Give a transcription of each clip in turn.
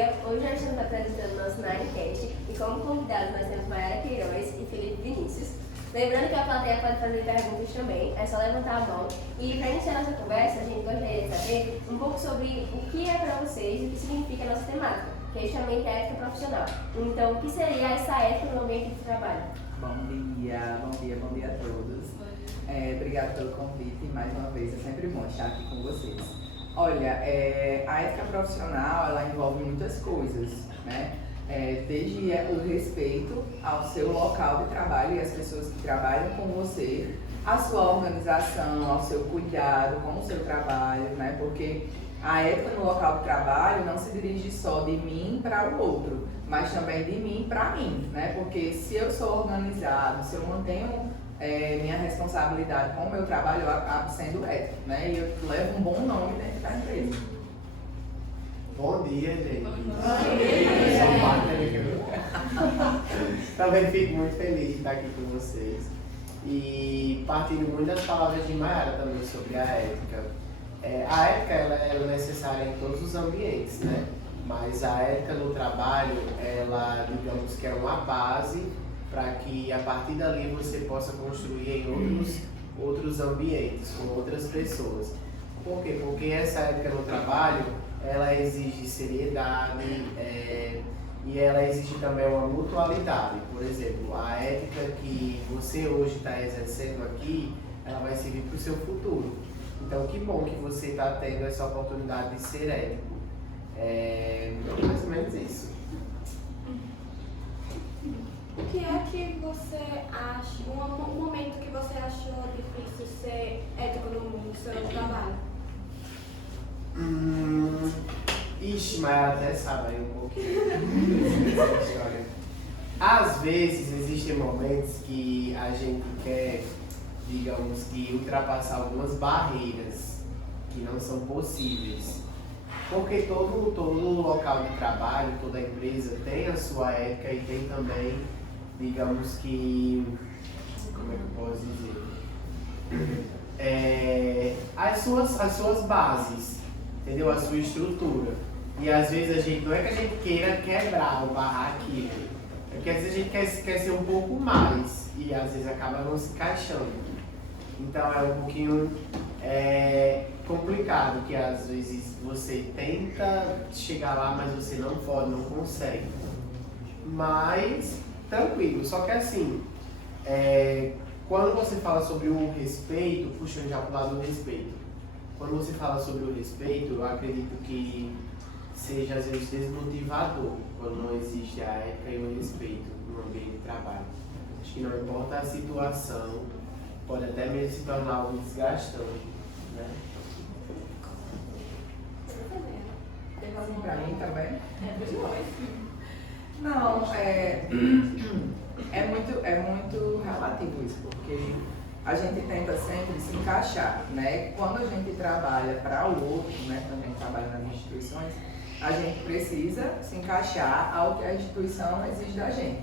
dia, hoje nós estamos apresentando o nosso Ninecast e como convidados nós temos Mayara Queiroz e Felipe Vinícius. Lembrando que a plateia pode fazer perguntas também, é só levantar a mão. E para iniciar nossa conversa, a gente gostaria de saber um pouco sobre o que é para vocês e o que significa a nossa temática, que é justamente a ética profissional. Então, o que seria essa ética no ambiente de trabalho? Bom dia a todos. Obrigada pelo convite mais uma vez, é sempre bom estar aqui com vocês. Olha, a ética profissional, ela envolve muitas coisas, né? Desde o respeito ao seu local de trabalho e às pessoas que trabalham com você, a sua organização, ao seu cuidado com o seu trabalho, né? Porque a ética no local de trabalho não se dirige só de mim para o outro, mas também de mim para mim, né? Porque se eu sou organizado, se eu mantenho minha responsabilidade com o meu trabalho, eu acabo sendo ético, né? E eu levo um bom nome dentro da empresa. Bom dia, gente. Também fico muito feliz de estar aqui com vocês. E partindo muito das palavras de Mayara também sobre a ética. A ética ela é necessária em todos os ambientes, né? Mas a ética no trabalho, ela, digamos que é uma base para que a partir dali você possa construir em outros ambientes, com outras pessoas. Por quê? Porque essa ética no trabalho, ela exige seriedade e ela exige também uma mutualidade. Por exemplo, a ética que você hoje está exercendo aqui, ela vai servir para o seu futuro. Então, que bom que você está tendo essa oportunidade de ser ético. Mais ou menos isso. O que é que você acha, um momento que você achou difícil ser ético no seu trabalho? Ixi, mas até sabe aí um pouquinho dessa história. Às vezes existem momentos que a gente quer, digamos que, ultrapassar algumas barreiras que não são possíveis. Porque todo local de trabalho, toda empresa tem a sua ética e tem também, digamos que, como é que eu posso dizer? As suas bases, entendeu? A sua estrutura. E às vezes a gente, não é que a gente queira quebrar ou barrar aquilo, é porque às vezes a gente quer ser um pouco mais e às vezes acaba não se encaixando. Então é um pouquinho complicado, que às vezes você tenta chegar lá, mas você não pode, não consegue. Mas tranquilo, só que assim, quando você fala sobre o respeito, puxando já para o lado do respeito, quando você fala sobre o respeito, eu acredito que seja às vezes desmotivador quando não existe a ética e o respeito no ambiente de trabalho. Acho que não importa a situação, pode até mesmo se tornar algo desgastante, né? Assim, pra mim também? Não. Não, é muito relativo isso, porque a gente tenta sempre se encaixar, né? Quando a gente trabalha para o outro, né? Quando a gente trabalha nas instituições, a gente precisa se encaixar ao que a instituição exige da gente.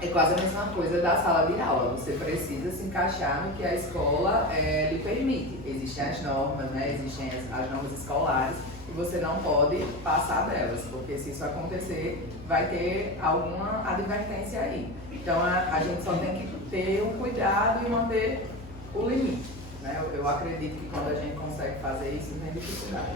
É quase a mesma coisa da sala de aula, você precisa se encaixar no que a escola lhe permite. Existem as normas, né? Existem as normas escolares e você não pode passar delas, porque se isso acontecer, vai ter alguma advertência aí. Então a gente só tem que ter um cuidado e manter o limite, né? Eu acredito que quando a gente consegue fazer isso, não tem dificuldade.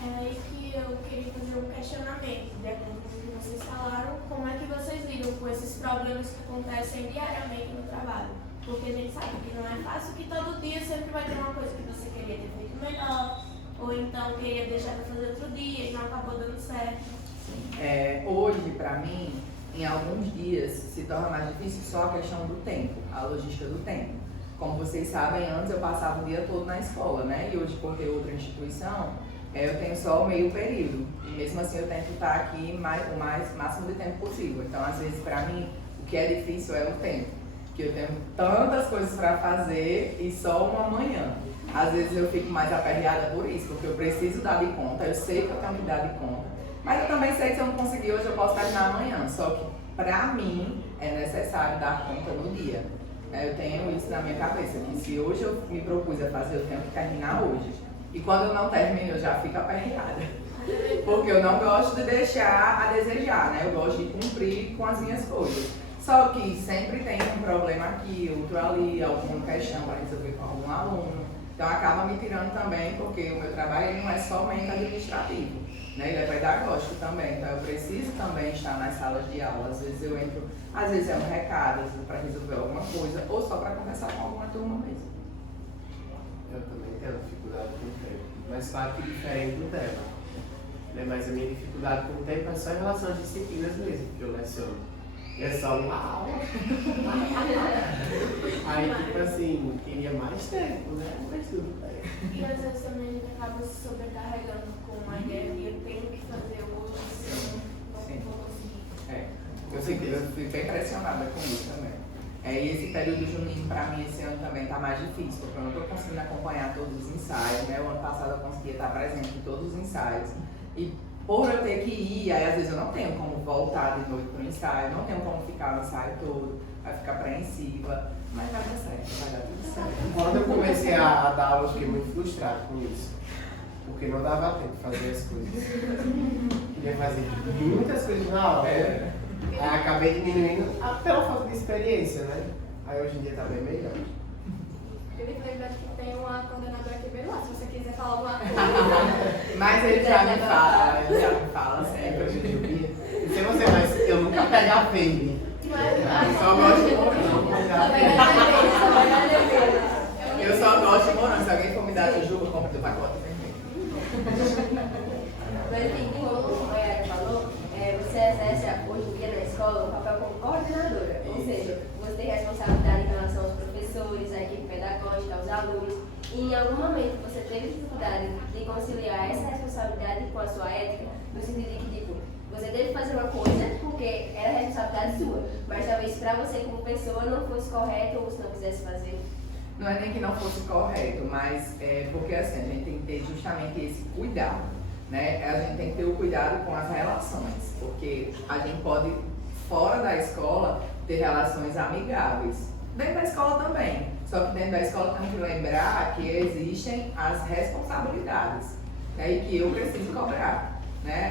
É aí que eu queria fazer um questionamento, de acordo com o que vocês falaram, como é que vocês lidam com esses problemas que acontecem diariamente no trabalho? Porque a gente sabe que não é fácil, que todo dia sempre vai ter uma coisa que você queria ter feito melhor, ou então queria deixar para fazer outro dia e não acabou dando certo. Hoje, para mim, em alguns dias, se torna mais difícil só a questão do tempo, a logística do tempo. Como vocês sabem, antes eu passava o dia todo na escola, né? E hoje, por ter outra instituição, eu tenho só o meio período. E mesmo assim, eu tento estar aqui o máximo de tempo possível. Então, às vezes, para mim, o que é difícil é o tempo. Porque eu tenho tantas coisas para fazer e só uma manhã. Às vezes, eu fico mais aperreada por isso, porque eu preciso dar de conta, eu sei que eu tenho que dar de conta. Mas eu também sei que se eu não conseguir hoje, eu posso terminar amanhã. Só que, para mim, é necessário dar conta no dia. Eu tenho isso na minha cabeça, que se hoje eu me propus a fazer, eu tenho que terminar hoje. E quando eu não termino, eu já fico aperreada. Porque eu não gosto de deixar a desejar, né? Eu gosto de cumprir com as minhas coisas. Só que sempre tem um problema aqui, outro ali, alguma questão para resolver com algum aluno. Então acaba me tirando também, porque o meu trabalho ele não é somente administrativo, né? Ele é pedagógico também. Então eu preciso também estar nas salas de aula. Às vezes eu entro, às vezes é um recado, às vezes para resolver alguma coisa, ou só para conversar com alguma turma mesmo. Eu também tenho dificuldade com o tempo, mas claro que diferente do tema. Né? Mas a minha dificuldade com o tempo é só em relação às disciplinas mesmo, que eu leciono. É só uma aula. Aí, tipo assim, queria mais tempo, né? Mas tudo bem. E às vezes também a gente acaba se sobrecarregando com a ideia de eu tenho que fazer hoje, se eu não vou conseguir. Eu fui bem pressionada com isso também. E esse período junino para mim esse ano também está mais difícil, porque eu não estou conseguindo acompanhar todos os ensaios, né? O ano passado eu conseguia estar presente em todos os ensaios. E por eu ter que ir, aí às vezes eu não tenho como voltar de noite para o ensaio, não tenho como ficar no ensaio todo, vai ficar apreensiva, mas vai dar certo, vai dar tudo certo. Quando eu comecei a dar aula, eu fiquei muito frustrado com isso. Porque não dava tempo de fazer as coisas. Queria fazer muitas coisas na aula. Aí acabei diminuindo pela falta de experiência, né? Aí hoje em dia tá bem melhor. Eu me lembro que tem uma coordenadora aqui bem lá, se você quiser falar alguma coisa. Mas ele já me fala sempre. Não sei você, mas eu nunca pego a pele. Só gosto de morango. Eu só gosto de morango. Se alguém for me dar jujuba, eu compro do pacote vermelho. Mas enfim, como a Mayara falou, você exerce hoje em dia na escola um papel como coordenadora. Ou seja, você tem responsabilidade em relação aos professores, à equipe pedagógica, aos alunos. E em algum momento você teve dificuldade de conciliar essa responsabilidade com a sua ética, no sentido de que, tipo, você teve que fazer uma coisa porque era responsabilidade sua, mas talvez para você como pessoa não fosse correto ou você não quisesse fazer. Não é nem que não fosse correto, mas porque assim, a gente tem que ter justamente esse cuidado, né? A gente tem que ter o cuidado com as relações, porque a gente pode, fora da escola, ter relações amigáveis. Dentro da escola também, só que dentro da escola temos que lembrar que existem as responsabilidades, né? E que eu preciso cobrar. Né?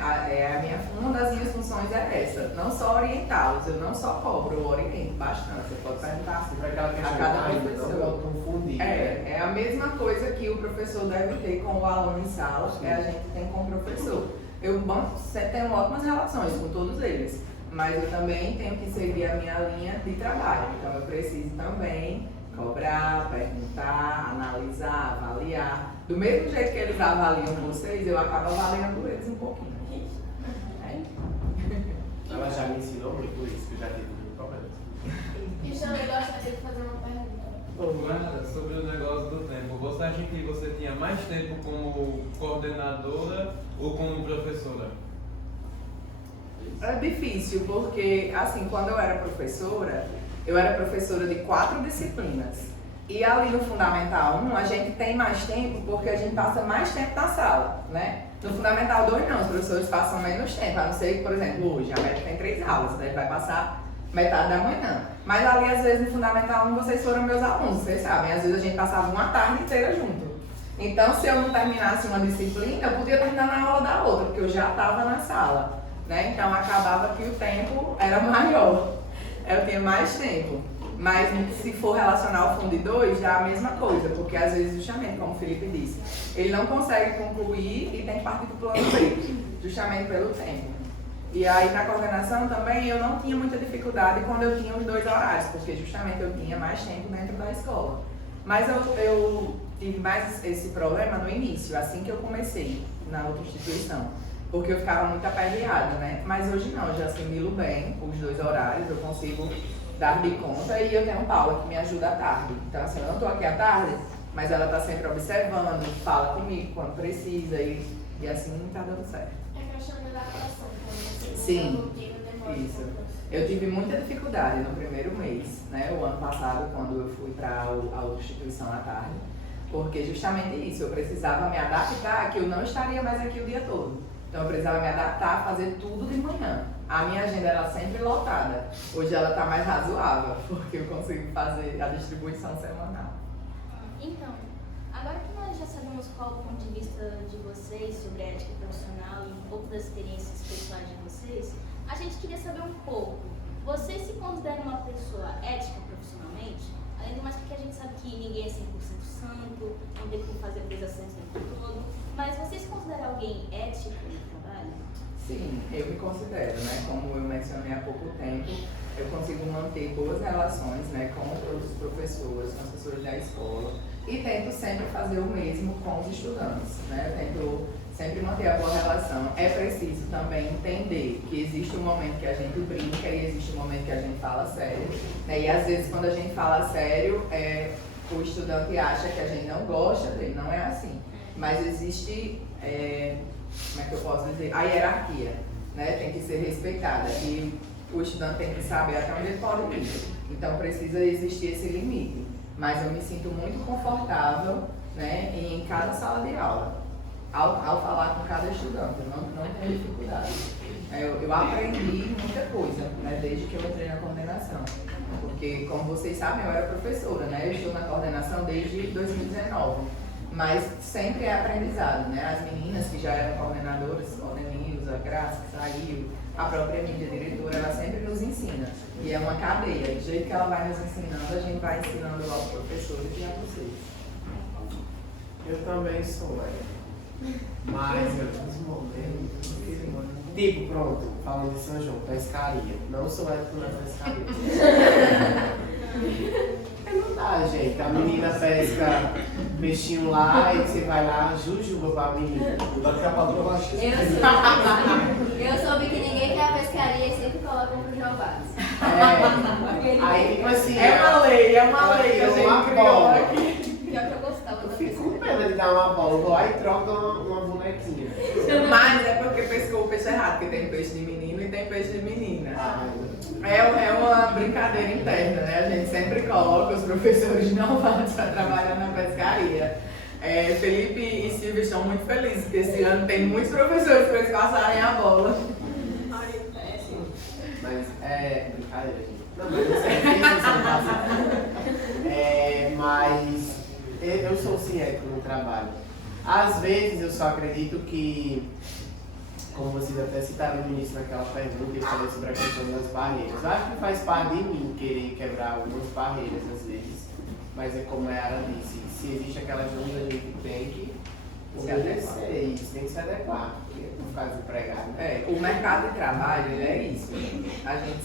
Uma das minhas funções é essa, não só orientá-los, eu não só cobro, eu oriento bastante. Você pode perguntar a cada professor. Confundir. É a mesma coisa que o professor deve ter com o aluno em sala, que a gente tem com o professor. Eu tenho ótimas relações com todos eles, mas eu também tenho que seguir a minha linha de trabalho, então eu preciso também cobrar, perguntar, analisar, avaliar. Do mesmo jeito que eles avaliam vocês, eu acabo avaliando eles um pouquinho. Ela já me ensinou muito isso, que eu já tive muito problema. E já eu gostaria de fazer uma pergunta. Marta, sobre o negócio do tempo, você acha que você tinha mais tempo como coordenadora ou como professora? É difícil, porque assim, quando eu era professora de 4 disciplinas. E ali no Fundamental 1, a gente tem mais tempo porque a gente passa mais tempo na sala, né? No Fundamental 2 não, os professores passam menos tempo, a não ser que, por exemplo, hoje a média tem 3 aulas, né? Ele vai passar metade da manhã. Mas ali, às vezes, no Fundamental 1, vocês foram meus alunos, vocês sabem. Às vezes a gente passava uma tarde inteira junto. Então, se eu não terminasse uma disciplina, eu podia terminar na aula da outra, porque eu já estava na sala, né? Então, acabava que o tempo era maior. Eu tinha mais tempo. Mas se for relacionar ao Fundo 2, dá a mesma coisa, porque às vezes, justamente, como o Felipe disse, ele não consegue concluir e tem que partir para o plano B, justamente pelo tempo. E aí na coordenação também eu não tinha muita dificuldade quando eu tinha os 2 horários, porque justamente eu tinha mais tempo dentro da escola. Mas eu tive mais esse problema no início, assim que eu comecei na outra instituição, porque eu ficava muito aperreada, né? Mas hoje não, eu já assimilo bem os 2 horários, eu consigo dar de conta e eu tenho Paula que me ajuda à tarde. Então assim, eu não estou aqui à tarde, mas ela está sempre observando, fala comigo quando precisa e assim está dando certo. É questão de adaptação, quando você Sim, demora isso. um pouco. Eu tive muita dificuldade no primeiro mês, né? O ano passado, quando eu fui para a outra instituição à tarde, porque justamente isso, eu precisava me adaptar que eu não estaria mais aqui o dia todo. Então eu precisava me adaptar a fazer tudo de manhã. A minha agenda era sempre lotada. Hoje ela está mais razoável, porque eu consigo fazer a distribuição semanal. Então, Agora que nós já sabemos qual o ponto de vista de vocês sobre a ética profissional e um pouco das experiências pessoais de vocês, a gente queria saber um pouco. Vocês se consideram uma pessoa ética profissionalmente? Além do mais, porque a gente sabe que ninguém é 100% santo, não tem como fazer coisas o tempo todo, mas vocês se consideram alguém ético no trabalho? Sim, eu me considero, né? Como eu mencionei há pouco tempo, eu consigo manter boas relações, né, com os professores, com as pessoas da escola e tento sempre fazer o mesmo com os estudantes, né? Eu tento sempre manter a boa relação. É preciso também entender que existe um momento que a gente brinca e existe um momento que a gente fala sério, né? E às vezes quando a gente fala sério, o estudante acha que a gente não gosta dele, não é assim. Mas existe, como é que eu posso dizer, a hierarquia, né? Tem que ser respeitada e o estudante tem que saber até onde ele pode ir. Então precisa existir esse limite. Mas eu me sinto muito confortável, né, em cada sala de aula, ao falar com cada estudante. Eu não tenho dificuldade. Eu aprendi muita coisa, né, desde que eu entrei na coordenação. Porque, como vocês sabem, eu era professora, né? Eu estou na coordenação desde 2019. Mas sempre é aprendizado, né? As meninas que já eram coordenadoras, Nilza, a Graça, que saiu, a própria mídia diretora, ela sempre nos ensina. E é uma cadeia. Do jeito que ela vai nos ensinando, a gente vai ensinando aos professores e a vocês. Eu também sou, mas em alguns momentos. Tipo, pronto, falando de São João, pescaria. Não sou ético na pescaria. Não dá, gente. A menina pesca peixinho lá e você vai lá, jujuba pra menina. Cuidado que a patroa vai chegar. Eu soube que ninguém quer a pescaria e sempre colocam pros novatos. Aí, tipo assim. É uma lei que a gente uma criou bola. aqui. Pior que eu gostava Eu da fico com pescaria. pena de dar uma bola. Eu vou lá e troco uma bonequinha. Mas é porque pescou o peixe errado, porque tem peixe de menino e tem peixe de menina. É uma brincadeira interna, né? A gente sempre coloca os professores novatos para trabalhar na pescaria. Felipe e Silvia estão muito felizes, porque esse ano tem muitos professores para eles passarem a bola. Mas é brincadeira, gente. Não, mas isso é mas eu sou sim ético no trabalho. Às vezes eu só acredito que, como vocês até citaram no início naquela pergunta, eu falei sobre a questão das barreiras. Eu acho que faz parte de mim querer quebrar algumas barreiras às vezes, mas é como a Yara disse, se existe aquela dúvida, a gente tem que se adequar. Tem que se adequar, porque não ficar desempregado. O mercado de trabalho, ele é isso.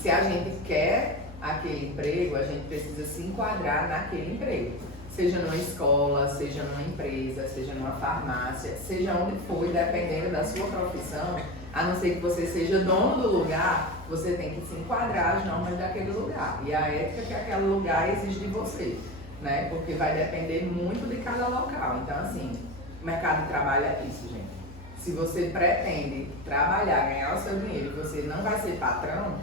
Se a gente quer aquele emprego, a gente precisa se enquadrar naquele emprego. Seja numa escola, seja numa empresa, seja numa farmácia, seja onde for, dependendo da sua profissão, a não ser que você seja dono do lugar, você tem que se enquadrar às normas daquele lugar. E a ética que aquele lugar exige de você, né? Porque vai depender muito de cada local. Então, assim, o mercado de trabalho é isso, gente. Se você pretende trabalhar, ganhar o seu dinheiro e você não vai ser patrão,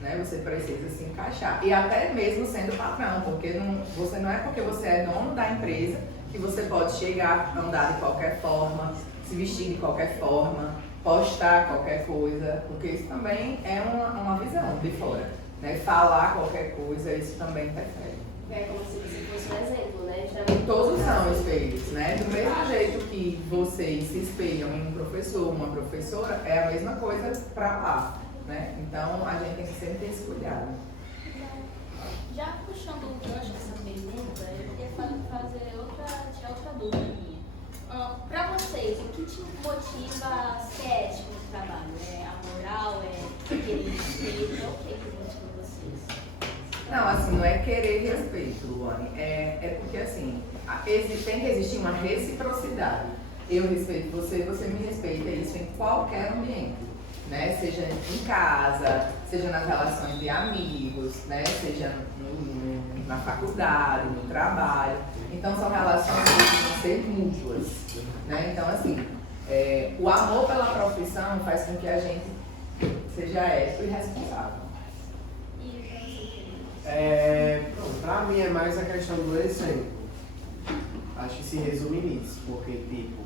né, você precisa se encaixar. E até mesmo sendo patrão, porque você não é porque você é dono da empresa que você pode chegar, andar de qualquer forma, se vestir de qualquer forma, postar qualquer coisa, porque isso também é uma visão de fora. Né? Falar qualquer coisa, isso também interfere. É como se você fosse um exemplo, né? Todos são espelhos, né? Do mesmo jeito que vocês se espelham em um professor, uma professora, é a mesma coisa para lá. Né? Então a gente tem que sempre ter esse cuidado. Já puxando o gancho dessa pergunta, eu queria fazer outra dúvida minha. Para vocês, o que te motiva a ser ético no trabalho? É a moral? É querer respeito? É o que motiva vocês? Não, assim, não é querer respeito, Luane. É porque assim, tem que existir uma reciprocidade. Eu respeito você, você me respeita, isso em qualquer ambiente. Né? Seja em casa, seja nas relações de amigos, né? Seja na faculdade, no trabalho. Então são relações que precisam ser mútuas. Né? Então assim, o amor pela profissão faz com que a gente seja ético e responsável. Pra mim é mais a questão do exemplo. Acho que se resume nisso, porque tipo,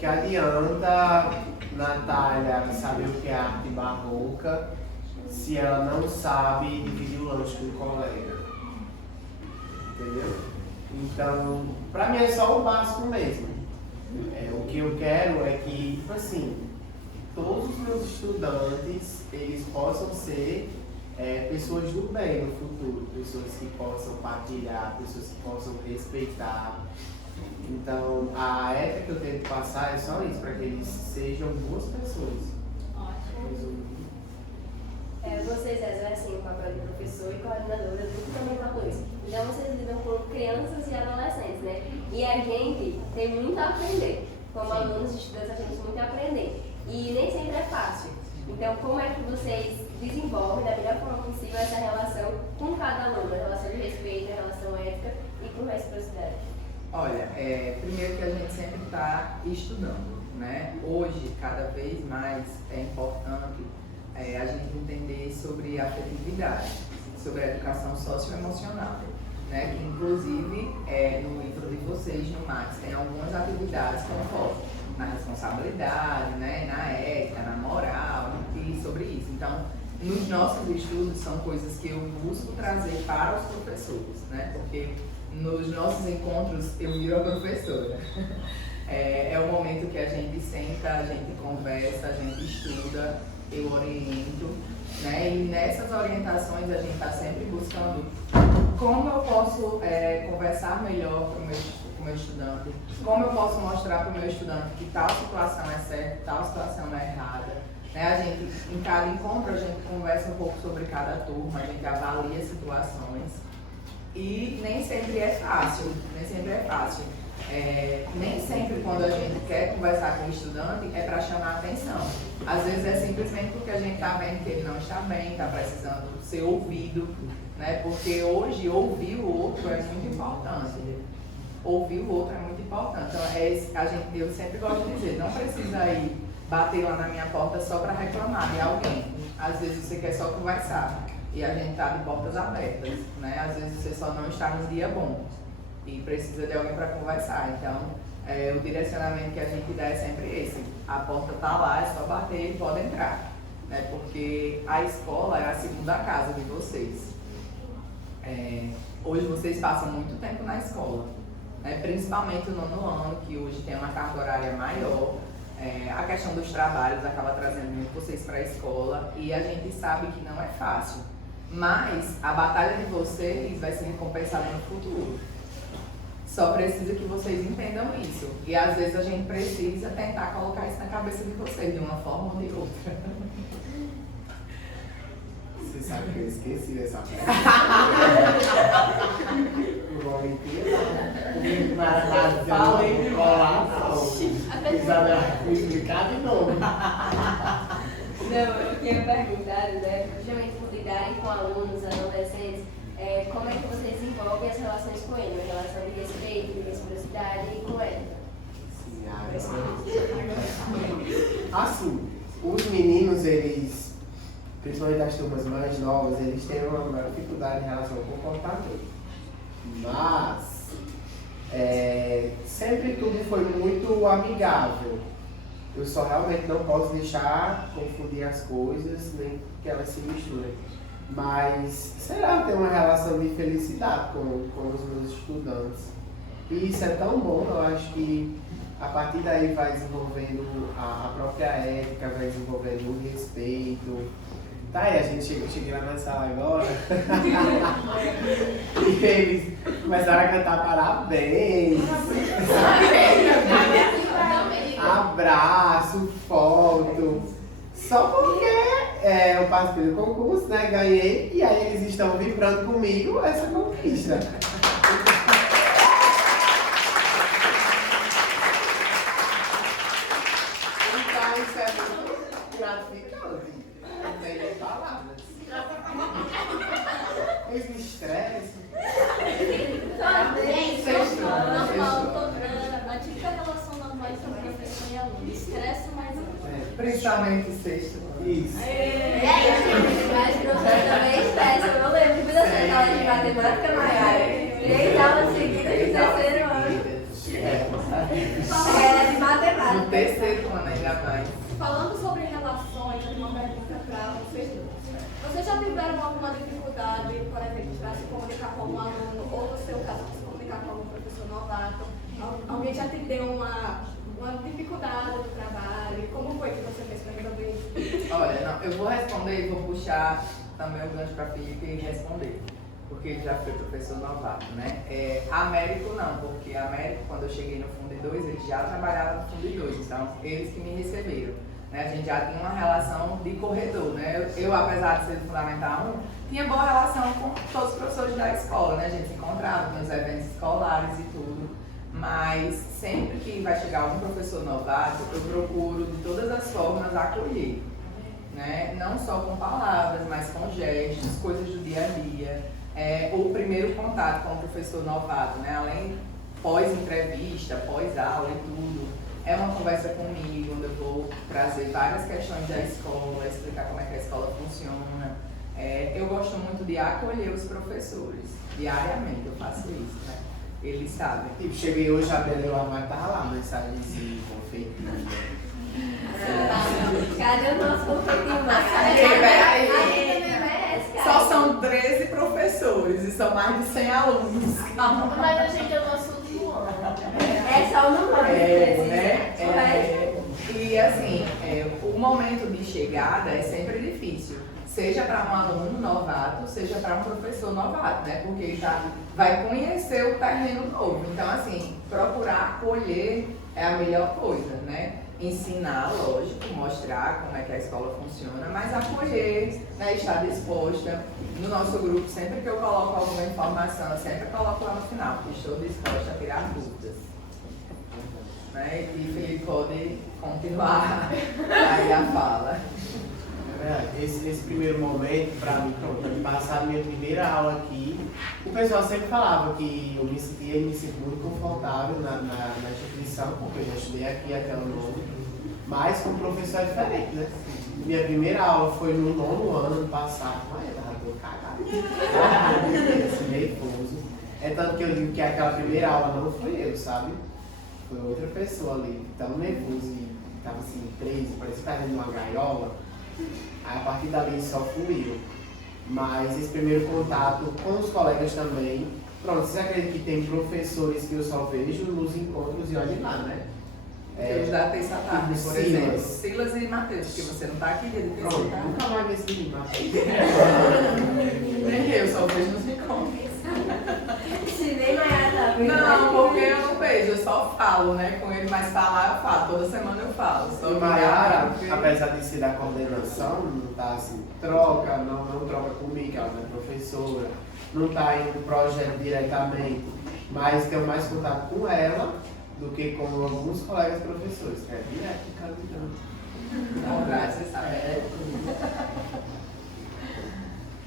que adianta Natália saber o que é arte barroca se ela não sabe dividir o lanche com o colega. Entendeu? Então, pra mim é só o básico mesmo. O que eu quero é que, tipo assim, todos os meus estudantes, eles possam ser pessoas do bem no futuro, pessoas que possam partilhar, pessoas que possam respeitar. Então, a ética que eu tento passar é só isso, para que eles sejam boas pessoas. Ótimo. Vocês exercem o papel de professor e coordenadora, do também falou isso. Então vocês lidam com crianças e adolescentes, né? E a gente tem muito a aprender. Como alunos e estudantes, a gente tem muito a aprender. E nem sempre é fácil. Então, como é que vocês desenvolvem da melhor forma possível essa relação com cada aluno, a relação de respeito, a relação ética e com reciprocidade? Olha, primeiro que a gente sempre está estudando, né? Hoje, cada vez mais, é importante a gente entender sobre a afetividade, sobre a educação socioemocional, né? Que inclusive no livro de vocês, no Max, tem algumas atividades com foco na responsabilidade, né? Na ética, na moral e sobre isso. Então, nos nossos estudos são coisas que eu busco trazer para os professores, né? Porque nos nossos encontros eu viro a professora. É o momento que a gente senta, a gente conversa, a gente estuda, eu oriento, né? E nessas orientações a gente está sempre buscando como eu posso conversar melhor com o meu estudante, como eu posso mostrar para o meu estudante que tal situação é certa, tal situação é errada. Né? A gente, em cada encontro, a gente conversa um pouco sobre cada turma, a gente avalia situações. E nem sempre é fácil, nem sempre é fácil. Nem sempre quando a gente quer conversar com o estudante é para chamar a atenção. Às vezes é simplesmente porque a gente está vendo que ele não está bem, está precisando ser ouvido, né? Porque hoje ouvir o outro é muito importante. Ouvir o outro é muito importante. Então, eu sempre gosto de dizer, não precisa ir bater lá na minha porta só para reclamar de alguém. Às vezes você quer só conversar. E a gente está de portas abertas, né? Às vezes você só não está num dia bom e precisa de alguém para conversar. Então, o direcionamento que a gente dá é sempre esse. A porta está lá, é só bater e pode entrar, né? Porque a escola é a segunda casa de vocês. Hoje vocês passam muito tempo na escola, né? Principalmente no nono ano, que hoje tem uma carga horária maior. A questão dos trabalhos acaba trazendo muito vocês para a escola e a gente sabe que não é fácil. Mas a batalha de vocês vai ser recompensada no futuro. Só precisa que vocês entendam isso. E às vezes a gente precisa tentar colocar isso na cabeça de vocês, de uma forma ou de outra. Você sabe que eu esqueci dessa parte. Falei de Isabela, me explicar de novo. Não, eu tinha perguntado, né, justamente por lidarem com alunos, adolescentes, como é que vocês desenvolvem as relações com eles, a relação de respeito, de reciprocidade e com ética? Assim, os meninos, eles, principalmente das turmas mais novas, eles têm uma maior dificuldade em relação ao comportamento. Mas, sempre tudo foi muito amigável. Eu só realmente não posso deixar confundir as coisas, nem que elas se misturem. Mas, sei lá, ter uma relação de felicidade com os meus estudantes. E isso é tão bom, eu acho que a partir daí vai desenvolvendo a própria ética, vai desenvolvendo o respeito. Tá aí, a gente cheguei lá na sala agora e eles começaram a cantar parabéns. Abraço, foto, só porque eu participei do concurso, né, ganhei, e aí eles estão vibrando comigo essa conquista. Então isso é muito gratificante, não tem nem palavras. Eles me estressam. Normal, a típica relação normal entre professor e aluno. Estressa, mas Principalmente sexto. Isso. Mas o professor também estressa. Eu não lembro de muitas aulas de matemática, Maiara. 3 aulas seguidas de terceiro ano. Era de No matemática. terceiro ano ainda mais. Falando sobre relações, eu tenho uma pergunta para vocês dois. Vocês já tiveram alguma dificuldade, por exemplo, para se comunicar com um aluno, ou no seu caso, se comunicar com um novato, alguém já te deu uma dificuldade no trabalho? E como foi que você fez para resolver isso? Olha, não, eu vou responder e vou puxar também o gancho para Felipe e responder, porque ele já foi professor novato, né? Américo não, porque Américo, quando eu cheguei no Fundo 2, ele já trabalhava no Fundo 2, então eles que me receberam. Né? A gente já tinha uma relação de corredor, né? Eu, apesar de ser do Fundamental 1, tinha boa relação com todos os professores da escola, né? A gente se encontrava nos eventos escolares e tudo, mas sempre que vai chegar algum professor novato, eu procuro de todas as formas acolher, né? Não só com palavras, mas com gestos, coisas do dia a dia. O primeiro contato com o professor novato, né? Além pós-entrevista, pós-aula e tudo, é uma conversa comigo, onde eu vou trazer várias questões da escola, explicar como é que a escola funciona. Eu gosto muito de acolher os professores, diariamente eu faço isso, né? Eles sabem. Tipo, cheguei hoje, a Bela vai estar lá, mensagenzinha, confeitinho. Cadê o nosso confeitinho mais? Peraí. Também merece, cara. Só são 13 professores e são mais de 100 alunos. Calma. Mas a gente é o nosso último ano. É só o número né? E assim, o momento de chegada é sempre difícil. Seja para um aluno novato, seja para um professor novato, né? Porque ele já vai conhecer o terreno novo. Então, assim, procurar acolher é a melhor coisa, né? Ensinar, lógico, mostrar como é que a escola funciona, mas acolher, né? Estar disposta. No nosso grupo, sempre que eu coloco alguma informação, eu sempre coloco lá no final, porque estou disposta a tirar dúvidas. Né? E Felipe pode continuar aí a fala. Esse primeiro momento, para mim, para me passar a minha primeira aula aqui, o pessoal sempre falava que eu me sinto muito confortável na instituição, porque eu já estudei aqui até o nono, mas com um professor diferente, né? Minha primeira aula foi no 9º ano passado, mas eu tava todo cagado, nervoso. É tanto que eu digo que aquela primeira aula não foi eu, sabe? Foi outra pessoa ali, tão nervoso e tava assim, preso, parecia que tava dentro de uma gaiola. Aí a partir dali só fluiu. Mas esse primeiro contato com os colegas também. Pronto, vocês acreditam que tem professores que eu só vejo nos encontros e olhem lá, né? Os da terça tarde, por Silas. exemplo. Silas e Matheus, porque você não tá aqui dia de terça Pronto, tarde. nunca mais vi esse menino. Nem eu, só vejo nos encontros. Se nem Maiara tá vendo. Não, porque eu não vejo, eu só falo, né? Com ele, mas falar eu falo, toda semana eu falo. Só E que Maiara, porque- apesar de ser da coordenação, não tá assim, não troca comigo, ela não é professora, não tá em um projeto diretamente, mas tenho mais contato com ela do que com alguns colegas professores, que é direto em cada canto. Não, graças, você sabe.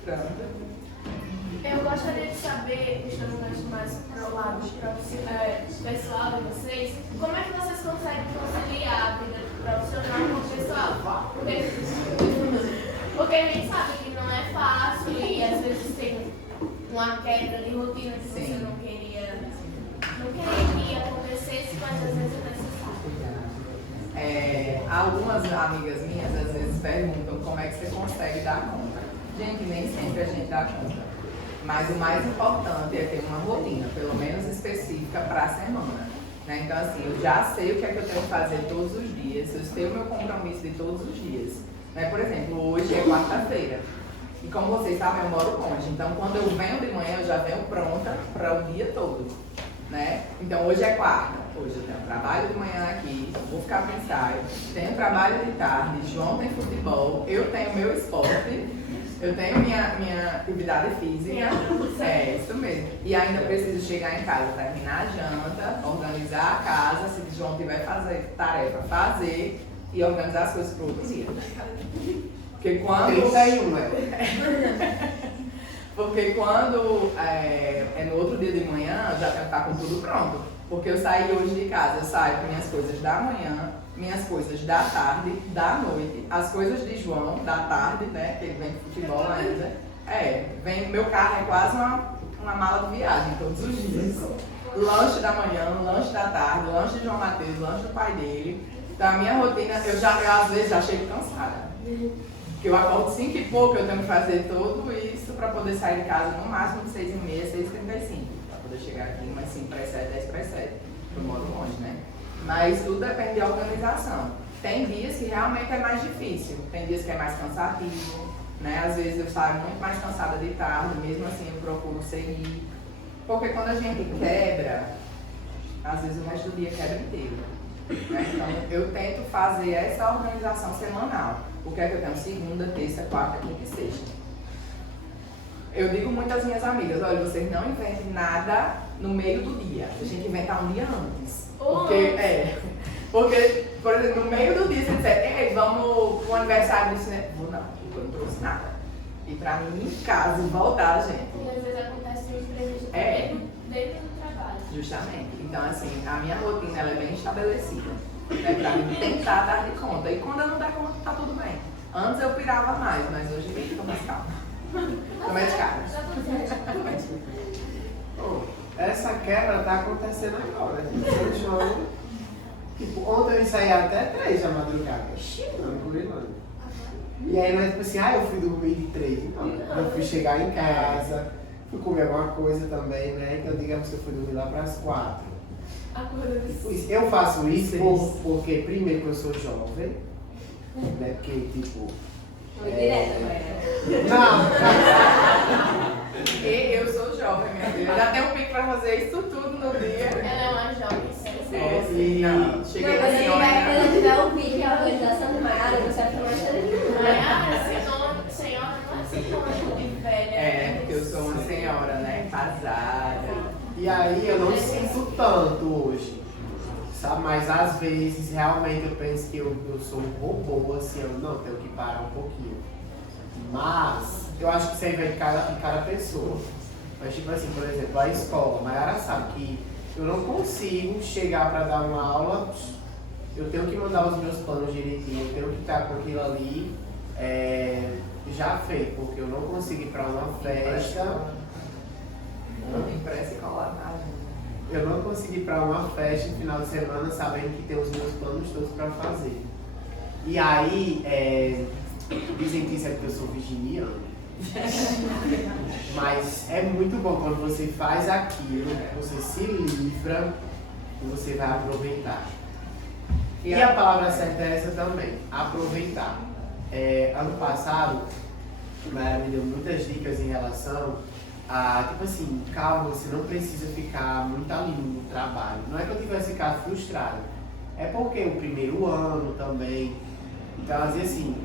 Pronto. Eu gostaria de saber, puxando mais para o lado pessoal de vocês, como é que vocês conseguem conciliar a vida profissional com o pessoal? Porque a gente sabe que não é fácil e às vezes tem uma quebra de rotina que você Sim. não queria que acontecesse, mas às vezes é necessário. Algumas amigas minhas às vezes perguntam como é que você consegue dar conta. Gente, nem sempre a gente dá conta. Mas o mais importante é ter uma rotina, pelo menos específica para a semana. Né? Então, assim, eu já sei o que é que eu tenho que fazer todos os dias, eu sei o meu compromisso de todos os dias. Né? Por exemplo, hoje é quarta-feira. E como vocês sabem, eu moro longe. Então, quando eu venho de manhã, eu já venho pronta para o dia todo. Né? Então, hoje é quarta. Hoje eu tenho trabalho de manhã aqui, vou ficar no ensaio. Tenho trabalho de tarde, João tem futebol, eu tenho meu esporte. Eu tenho minha atividade física, isso mesmo. E ainda preciso chegar em casa, terminar a janta, organizar a casa, se o João tiver tarefa, fazer e organizar as coisas para o outro dia. Porque quando... 31, Porque quando é no outro dia de manhã, eu já tenho que estar com tudo pronto. Porque eu saí hoje de casa, eu saio com minhas coisas da manhã, minhas coisas da tarde, da noite, as coisas de João, da tarde, né? Que ele vem de futebol ainda. Meu carro é quase uma mala de viagem todos os dias. Lanche da manhã, lanche da tarde, lanche de João Matheus, lanche do pai dele. Então a minha rotina, eu às vezes já chego cansada. Porque eu acordo 5 e pouco, eu tenho que fazer tudo isso para poder sair de casa no máximo de 6h30, 6h35. poder chegar aqui, mas 5 para as 7, 10 para as 7. Eu moro longe, né? Mas tudo depende da organização. Tem dias que realmente é mais difícil, tem dias que é mais cansativo, né? Às vezes eu saio muito mais cansada de tarde, mesmo assim eu procuro seguir. Porque quando a gente quebra, às vezes o resto do dia quebra inteiro. Né? Então eu tento fazer essa organização semanal. O que é que eu tenho? Segunda, terça, quarta, quinta e sexta. Eu digo muito às minhas amigas, olha, vocês não inventem nada no meio do dia. A gente inventa um dia antes. Porque, por exemplo, no meio do dia você disser, ei, vamos pro aniversário disso, né? Vou não, porque eu não trouxe nada. E pra mim, em casa, voltar, gente. E às vezes acontece um imprevisto dentro do trabalho. Justamente. Então, assim, a minha rotina ela é bem estabelecida. Né? Pra mim tentar dar de conta. E quando eu não der conta, tá tudo bem. Antes eu pirava mais, mas hoje eu tô mais calma. Tô mais calma. Essa quebra tá acontecendo agora, gente. São João. Tipo, ontem eu saí até 3 da madrugada. Tranquilo. E aí nós tipo assim, eu fui dormir de 3. Então, eu fui chegar em casa, fui comer alguma coisa também, né? Então digamos que eu fui dormir lá pras 4. Eu faço isso porque primeiro que eu sou jovem, né? Porque tipo. Foi direto pra ela. Não! E eu sou jovem, minha filha. Eu já tenho um pique pra fazer isso tudo no dia. Ela é uma jovem sensacional. Não, cheguei Quando assim, ele tiver o vídeo e a organização do Maiara, você vai filmar isso. Maiara, senhora, não é assim como de velha. porque eu sou uma senhora, né? Casada. E aí eu não sinto tanto hoje, sabe? Mas às vezes realmente eu penso que eu sou um robô, assim, eu não tenho que parar um pouquinho. Mas eu acho que isso aí vai de cada pessoa. Mas tipo assim, por exemplo, a escola, a Maiara sabe que eu não consigo chegar para dar uma aula, eu tenho que mandar os meus planos direitinho, eu tenho que estar com aquilo ali já feito, porque eu não consigo ir para uma festa. Impressa e colar na agenda. Eu não consegui ir para uma festa no final de semana sabendo que tem os meus planos todos para fazer. E aí, dizem que isso é porque eu sou virginiano. Mas é muito bom quando você faz aquilo, você se livra e você vai aproveitar. E a palavra certa é essa também, aproveitar. Ano passado, a Mayara me deu muitas dicas em relação a, tipo assim, calma, você não precisa ficar muito ali no trabalho. Não é que eu tivesse ficado frustrado, é porque o primeiro ano também. Então, ela dizia assim,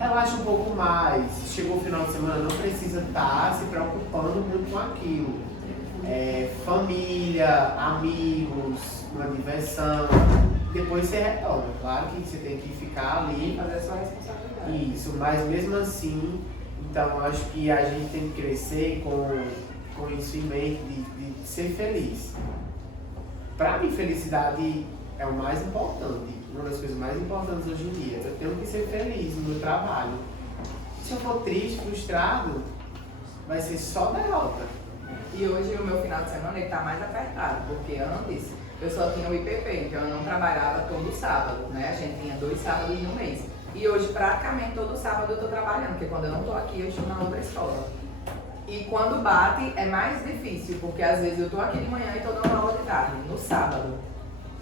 relaxa um pouco mais, chegou o final de semana, não precisa estar se preocupando muito com aquilo. Família, amigos, uma diversão, depois você retorna. Claro que você tem que ficar ali. Fazer a sua responsabilidade. Isso, mas mesmo assim, então acho que a gente tem que crescer com isso em mente, de ser feliz. Pra mim, felicidade é o mais importante, uma das coisas mais importantes hoje em dia. Eu tenho que ser feliz no meu trabalho. Se eu for triste, frustrado, vai ser só derrota. E hoje o meu final de semana ele tá mais apertado, porque antes eu só tinha o IPP, então eu não trabalhava todo sábado, né? A gente tinha 2 sábados no mês. E hoje praticamente todo sábado eu tô trabalhando, porque quando eu não tô aqui eu estou na outra escola. E quando bate é mais difícil, porque às vezes eu tô aqui de manhã e tô dando aula de tarde, no sábado.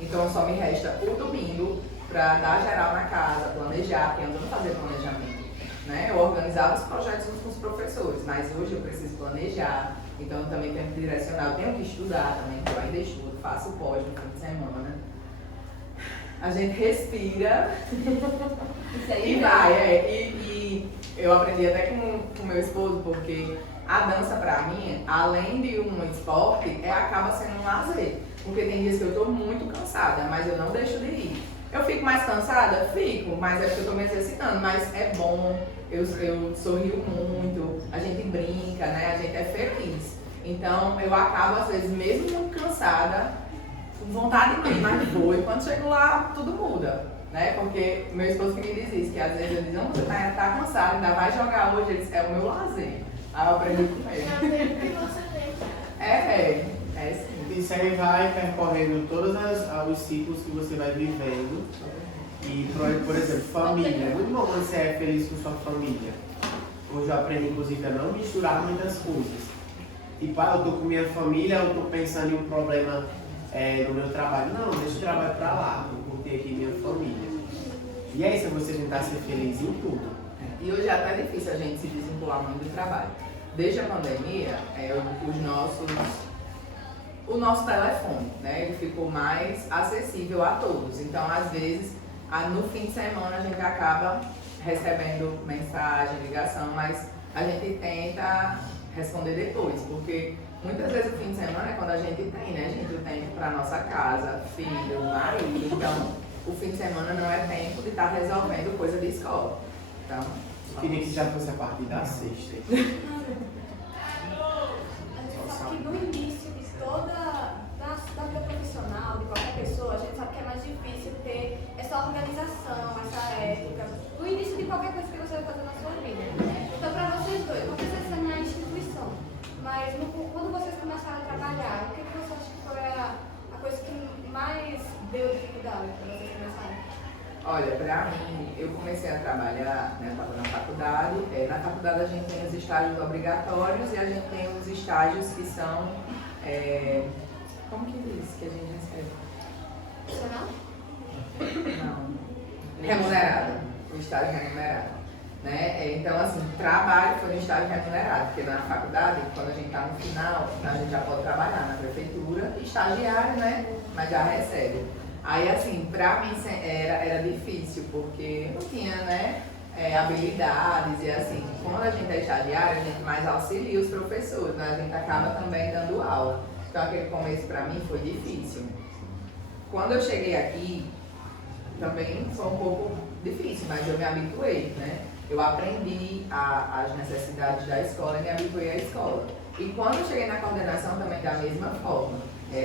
Então só me resta o domingo para dar geral na casa, planejar, porque eu não fazia planejamento. Né? Eu organizava os projetos com os professores, mas hoje eu preciso planejar, então eu também tenho que direcionar, eu tenho que estudar também, porque eu ainda estudo, faço pós no fim de semana. A gente respira e vai. E eu aprendi até com o meu esposo, porque a dança pra mim, além de um esporte, acaba sendo um lazer. Porque tem dias que eu tô muito cansada, mas eu não deixo de ir. Eu fico mais cansada? Fico, mas é porque eu tô me exercitando, mas é bom, eu sorrio muito, a gente brinca, né? A gente é feliz. Então eu acabo, às vezes, mesmo muito cansada, com vontade de ir, mas vou. E quando chego lá, tudo muda, né? Porque meu esposo que me diz isso, que às vezes eu digo, não, você tá cansado, ainda vai jogar hoje, ele diz, é o meu lazer. Aí eu aprendi com ele. É o tempo que você tem. É sim. Isso aí vai percorrendo todos os ciclos que você vai vivendo. E, por exemplo, família. É muito bom quando você é feliz com sua família. Hoje eu aprendi, inclusive, a não misturar muitas coisas. Tipo, eu tô com minha família, eu tô pensando em um problema no meu trabalho. Não, deixa o trabalho pra lá, vou curtir aqui minha família. E é isso, você tentar ser feliz em tudo. E hoje é até difícil a gente se desvincular muito do trabalho. Desde a pandemia, o nosso telefone, né, ele ficou mais acessível a todos. Então, às vezes, no fim de semana a gente acaba recebendo mensagem, ligação, mas a gente tenta responder depois, porque muitas vezes o fim de semana é quando a gente tem, né, gente, o tempo para nossa casa, filho, marido. Então, o fim de semana não é tempo de estar resolvendo coisa de escola. Então, eu queria que já fosse a partir da sexta. A gente sabe que no início de da vida profissional, de qualquer pessoa, a gente sabe que é mais difícil ter essa organização, essa ética, no início de qualquer coisa que você vai fazer na sua vida. Então, para vocês dois, não precisa ser na instituição, mas quando vocês começaram a trabalhar, o que você acha que foi a coisa que mais deu dificuldade para vocês começarem? olha, pra mim, eu comecei a trabalhar, né, eu estava na faculdade. Na faculdade a gente tem os estágios obrigatórios e a gente tem os estágios que são, como que diz que a gente recebe? Profissional? Não, remunerado, o estágio remunerado, né? Então, assim, trabalho foi no estágio remunerado, porque na faculdade, quando a gente está no final, a gente já pode trabalhar na prefeitura, estagiário, né? Mas já recebe. Aí, assim, pra mim era difícil, porque não tinha, né, habilidades e assim, quando a gente é estagiário, a gente mais auxilia os professores, né? A gente acaba também dando aula. Então, aquele começo pra mim foi difícil. Quando eu cheguei aqui, também foi um pouco difícil, mas eu me habituei, né? Eu aprendi as necessidades da escola e me habituei à escola. E quando eu cheguei na coordenação, também da mesma forma.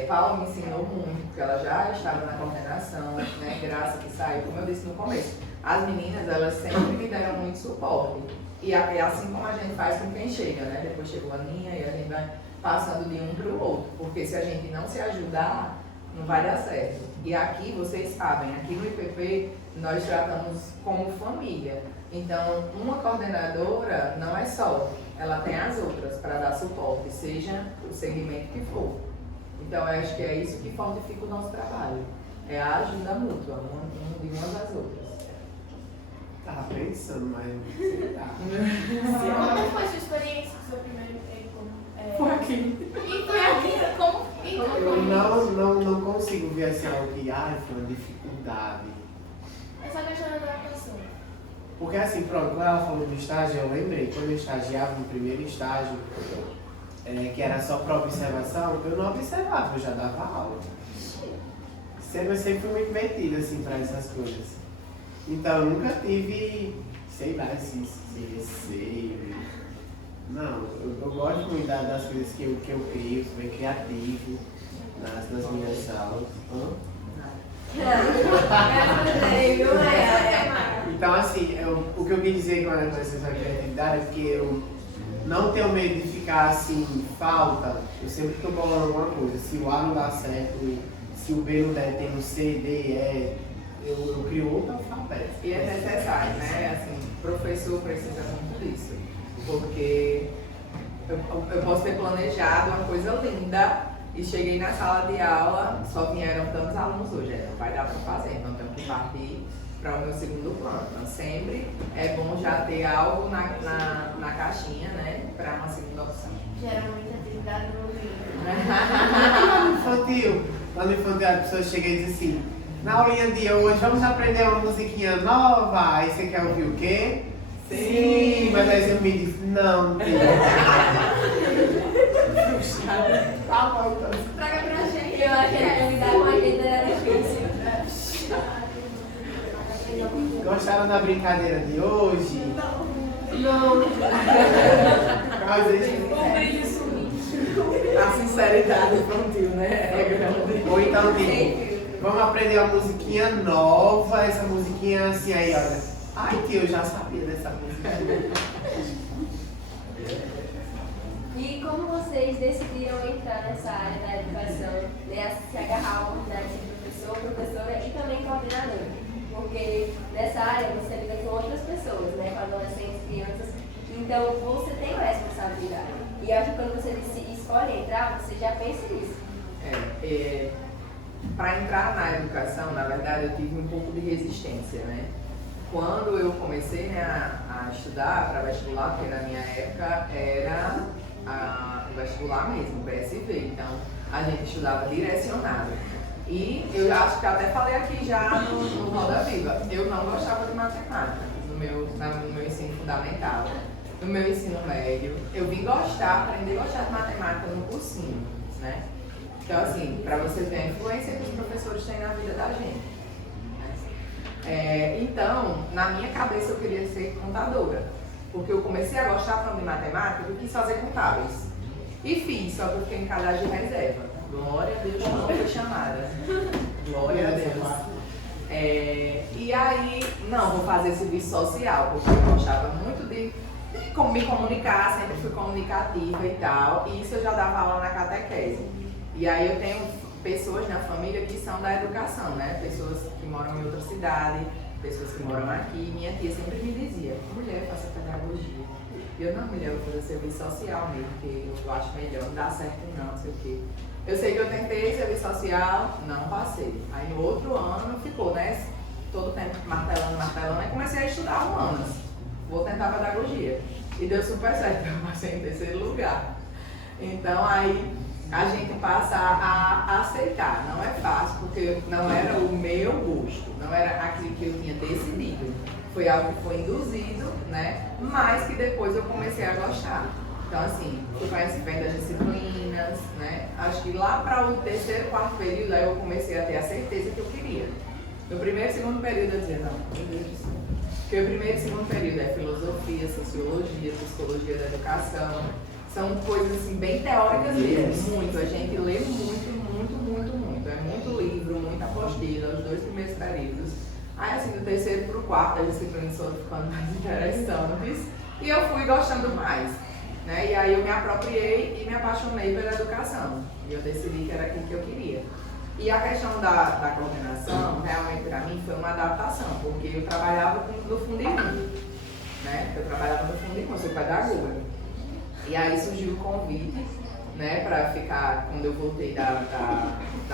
Paula me ensinou muito, porque ela já estava na coordenação, né? Graça que saiu, como eu disse no começo. As meninas, elas sempre me deram muito suporte. E é assim como a gente faz com quem chega, né? Depois chegou a Aninha e a gente vai passando de um para o outro. Porque se a gente não se ajudar, não vai dar certo. E aqui, vocês sabem, aqui no IPP, nós tratamos como família. Então, uma coordenadora não é só, ela tem as outras para dar suporte, seja o segmento que for. Então, eu acho que é isso que fortifica o nosso trabalho. É a ajuda mútua, uma de umas às outras. Tava pensando, mas não sei lá. Como foi a sua experiência do seu primeiro emprego? Foi aqui. E foi aqui? Como? Eu não consigo ver assim algo que foi uma dificuldade. Essa questão da adaptação. Porque assim, pronto, quando ela falou do estágio, eu lembrei, quando eu estagiava no primeiro estágio, que era só para observação, eu não observava, eu já dava aula. Eu sempre fui muito metido assim para essas coisas. Então eu nunca tive, sei lá, esse receio. Não, eu gosto muito das coisas que eu crio, sou bem criativo nas minhas salas. Então assim, o que eu quis dizer com a questão da criatividade é porque eu não tenho medo de ficar assim, falta, eu sempre estou bolando alguma coisa. Se o A não dá certo, se o B não der, tem o C, D, E, eu crio outro alfabeto. E é necessário, né? Assim, o professor precisa muito disso. Porque eu posso ter planejado uma coisa linda e cheguei na sala de aula, só vieram tantos alunos hoje, não vai dar para fazer, então tenho que partir para o meu segundo plano. Então sempre é bom já ter algo na caixinha, né, para uma segunda opção. Geralmente a atividade no livro. Lá no infantil, a pessoa chega e diz assim, na aulinha de hoje vamos aprender uma musiquinha nova, aí você quer ouvir o quê? Sim, mas aí você me diz, não, tem. Tá bom, então. Traga pra gente. Eu acho que lidar com a gente era difícil. Gostaram da brincadeira de hoje? Não. Mas A sinceridade infantil, né? É grande. ou então, tipo, vamos aprender uma musiquinha nova, essa musiquinha assim aí, olha. Ai, tio, eu já sabia dessa música. E como vocês decidiram entrar nessa área da educação, né, se agarrar à oportunidade de ser professor, professora e também coordenadora? Porque nessa área você lida com outras pessoas, né, com adolescentes, crianças, então você tem uma responsabilidade. E eu acho que quando você escolhe entrar, você já pensa nisso. Para entrar na educação, na verdade, eu tive um pouco de resistência, né? Quando eu comecei, né, a estudar para vestibular, porque na minha época era o vestibular mesmo, o PSV, então a gente estudava direcionado. E eu acho que até falei aqui já no Roda Viva, eu não gostava de matemática no meu ensino fundamental, no meu ensino médio. Eu vim aprender a gostar de matemática no cursinho, né? Então, assim, para você ver a influência que os professores têm na vida da gente. Então, na minha cabeça eu queria ser contadora, porque eu comecei a gostar tanto de matemática que eu quis fazer contábeis. E fiz, só que eu fiquei em cadastro de reserva. Glória a Deus, não fui chamada. Glória a Deus. E aí, não, vou fazer serviço social, porque eu gostava muito de me comunicar, sempre fui comunicativa e tal, e isso eu já dava aula na catequese. E aí eu tenho pessoas na família que são da educação, né? Pessoas que moram em outra cidade, pessoas que moram aqui. Minha tia sempre me dizia, mulher, faça pedagogia. E eu, não, mulher, eu vou fazer serviço social mesmo, porque eu acho melhor, não dá certo não sei o quê. Eu sei que eu tentei serviço social, não passei. Aí no outro ano ficou, né? Todo tempo martelando, aí comecei a estudar humanas. Vou tentar pedagogia. E deu super certo, eu passei em terceiro lugar. Então aí a gente passa a aceitar. Não é fácil, porque não era o meu gosto, não era aquilo que eu tinha decidido. Foi algo que foi induzido, né? Mas que depois eu comecei a gostar. Então, assim, fui conhecendo as disciplinas, né? Acho que lá para o terceiro, quarto período, aí eu comecei a ter a certeza que eu queria. No primeiro e segundo período eu dizia, não, meu Deus do céu. Porque o primeiro e segundo período é filosofia, sociologia, psicologia da educação. São coisas assim bem teóricas mesmo, muito. A gente lê muito. É muito livro, muita apostila, os 2 primeiros períodos. Aí assim, do terceiro para o quarto, as disciplinas foram ficando mais interessantes e eu fui gostando mais, né? E aí eu me apropriei e me apaixonei pela educação. E eu decidi que era aquilo que eu queria. E a questão da coordenação, realmente para mim, foi uma adaptação, porque eu trabalhava no Fundo Irmão, né? Eu trabalhava no Fundo Irmão, sou pedagoga. E aí surgiu o convite, né, para ficar, quando eu voltei da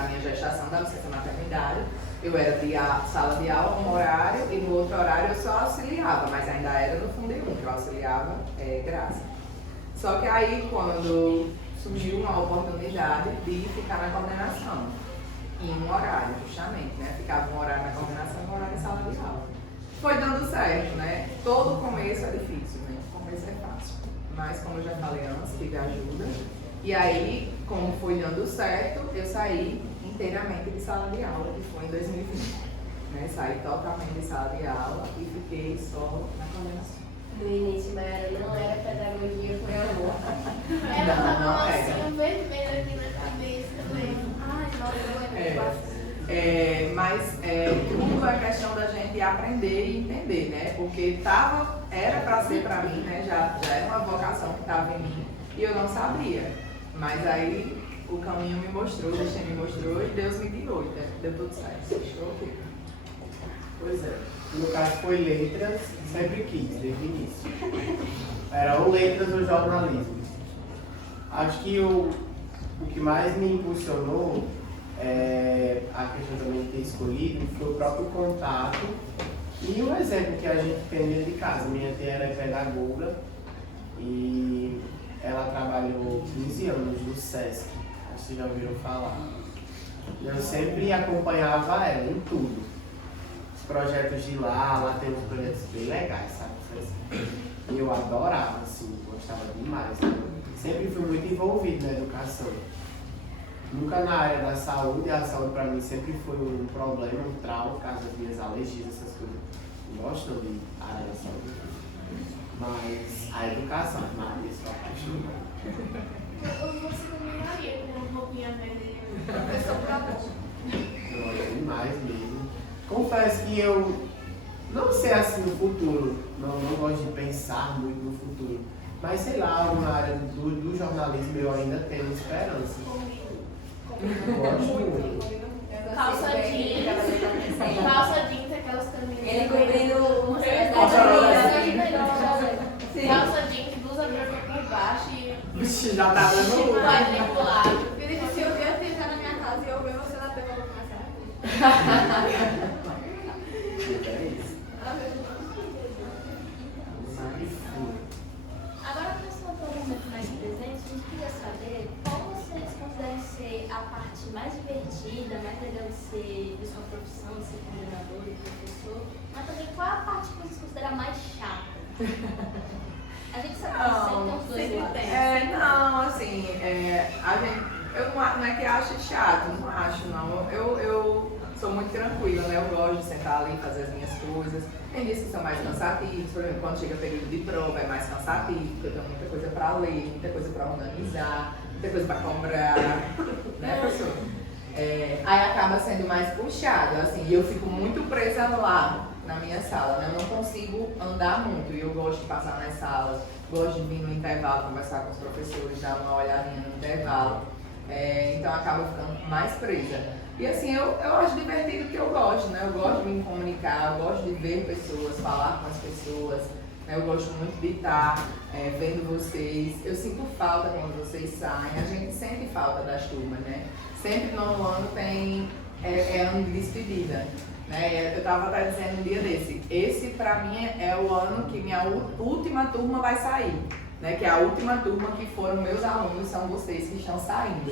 minha gestação, da licença maternidade, eu era de sala de aula, um horário, e no outro horário eu só auxiliava, mas ainda era no Fundo 1, que eu auxiliava Graça. Só que aí, quando surgiu uma oportunidade de ficar na coordenação, em um horário, justamente, né, ficava um horário na coordenação e um horário em sala de aula. Foi dando certo, né, todo começo é difícil, né, o começo é fácil. Mas, como eu já falei antes, tive ajuda. E aí, como foi dando certo, eu saí inteiramente de sala de aula, que foi em 2020. Né? Saí totalmente de sala de aula e fiquei só na coordenação. No início, Mayara não era pedagogia, foi amor. Ela Não, tá com não um é. lacinho vermelho aqui na cabeça também. Ai, nossa, eu lembro bastante. Mas tudo é questão da gente aprender e entender, né? Porque era para ser para mim, né? Já era uma vocação que estava em mim e eu não sabia. Mas aí o caminho me mostrou, o destino me mostrou e Deus me guiou, né? Deu tudo certo. Show. Pois é. No caso foi letras, sempre quis, desde o início. Era ou letras ou jornalismo. Acho que o que mais me impulsionou a questão também de ter escolhido foi o próprio contato e um exemplo que a gente tem dentro de casa. Minha tia era pedagoga e ela trabalhou 15 anos no SESC, acho que vocês já ouviram falar. E eu sempre acompanhava ela em tudo. Os projetos de lá tem uns projetos bem legais, sabe? E eu adorava, assim, gostava demais. Né? Sempre fui muito envolvido na educação. Nunca na área da saúde, a saúde para mim sempre foi um problema, um trauma, por causa das minhas alergias, essas coisas. Não gosto de área da saúde. Mas a educação, Maria, sou apaixonada. Você combinaria com roupinha verde. Professor pra bom. Eu gosto demais mesmo. Confesso que eu não sei assim no futuro, não gosto de pensar muito no futuro. Mas sei lá, na área do jornalismo eu ainda tenho esperança. Eu gosto muito. Calça jeans, aquelas camisas. Ele cobrindo uma Calça jeans, blusa branca por baixo e já tá dando Manipulado. Felipe, se eu ver eu estiver na minha casa e eu ver você na TV, eu vou começar a rir. É isso. Agora, passando para o momento mais presente, a gente queria saber qual vocês consideram ser a parte mais divertida, mais legal de ser de sua profissão, de ser coordenador e professor, mas também qual a parte que vocês consideram mais chata? A gente sabe que sempre tem os dois sempre lados. tem. Não, assim, a gente, não é que ache chato, não acho não. Eu sou muito tranquila, né? Eu gosto de sentar ali e fazer as minhas coisas. Tem dias que são mais cansativos, por exemplo, quando chega período de prova é mais cansativo, porque eu tenho muita coisa para ler, muita coisa para organizar, muita coisa para comprar, né, professor? Aí acaba sendo mais puxado, assim, e eu fico muito presa lá na minha sala, né? Eu não consigo andar muito e eu gosto de passar nas salas, gosto de vir no intervalo, conversar com os professores, dar uma olhadinha no intervalo, então acaba ficando mais presa. E assim, eu acho divertido porque eu gosto, né? Eu gosto de me comunicar, eu gosto de ver pessoas, falar com as pessoas, né? Eu gosto muito de estar vendo vocês. Eu sinto falta quando vocês saem, a gente sente falta das turmas, né? Sempre no ano tem ano de despedida, né? Eu estava até dizendo um dia desse, esse pra mim é o ano que minha última turma vai sair. Né, que a última turma que foram meus alunos são vocês que estão saindo.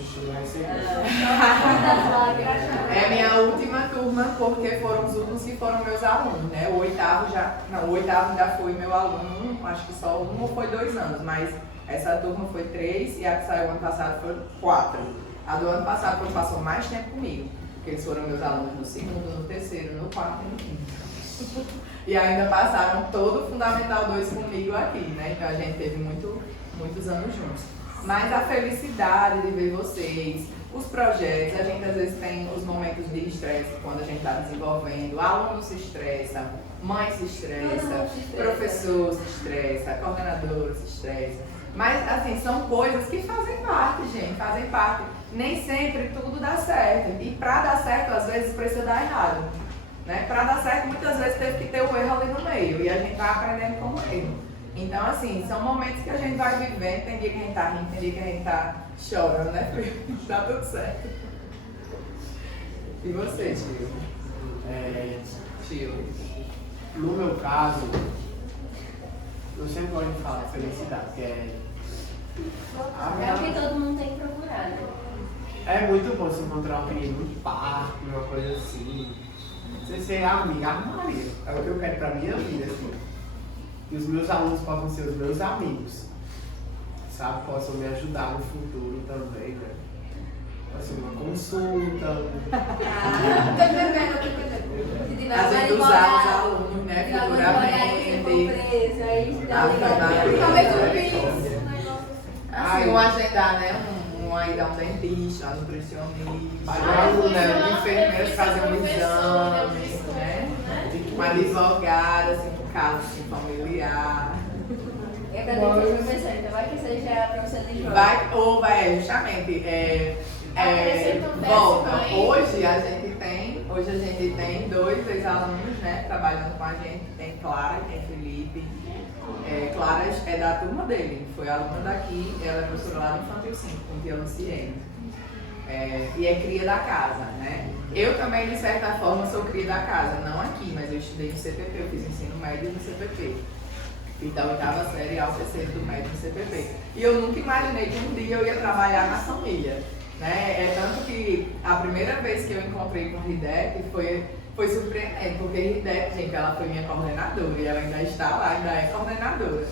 É minha última turma porque foram os últimos que foram meus alunos, né? O oitavo ainda foi meu aluno, acho que só 1 ou foi 2 anos, mas essa turma foi 3 e a que saiu ano passado foi 4. A do ano passado foi passou mais tempo comigo, porque eles foram meus alunos no 2º, no 3º, no 4º e no 5º. E ainda passaram todo o Fundamental 2 comigo aqui, né? Então a gente teve muitos anos juntos. Mas a felicidade de ver vocês, os projetos, a gente às vezes tem os momentos de estresse quando a gente está desenvolvendo, aluno se estressa, mãe se estressa, professor se estressa, coordenador se estressa. Mas assim, são coisas que fazem parte, gente, fazem parte. Nem sempre tudo dá certo. E para dar certo, às vezes, precisa dar errado. Né? Para dar certo, muitas vezes teve que ter o erro ali no meio e a gente vai aprendendo com o erro. Então, assim, são momentos que a gente vai vivendo, tem dia que a gente tá rindo, tem dia que a gente tá chorando, né, filho? Tá tudo certo. E você, tio? Tio. No meu caso, eu sempre gosto de falar felicidade, que É o que todo mundo tem que procurar, né? é muito bom se encontrar um menino no parque, uma coisa assim. Você ser amiga, Maria. É o que eu quero pra minha vida, assim. Que os meus alunos possam ser os meus amigos. Sabe? Possam me ajudar no futuro também, né? Assim, uma consulta. Tô entendendo. A gente usar os alunos, né, futuramente. Talvez um Pix, um negócio. Assim, um agendar, né, uma ida a um dentista, um nutricionista, né, enfermeiros fazer um exame, né, uma advogada, assim, por caso assim, familiar. É pra ter que professor, então vai que seja professor de João. Vai, justamente, volta. Hoje a gente tem 2 ex-alunos, né, trabalhando com a gente, tem Clara e tem Felipe. Clara é da turma dele, foi aluna daqui, ela é professora lá no Infantil 5, com tia Luciene. E é cria da casa, né? Eu também, de certa forma, sou cria da casa, não aqui, mas eu estudei no CPP, eu fiz ensino médio no CPP. Da 8ª série ao 3º do médio no CPP. E eu nunca imaginei que um dia eu ia trabalhar na família. Né? Tanto que a primeira vez que eu encontrei com Ridete foi surpreendente, porque Ridete, gente, ela foi minha coordenadora e ela ainda está lá, ainda é coordenadora.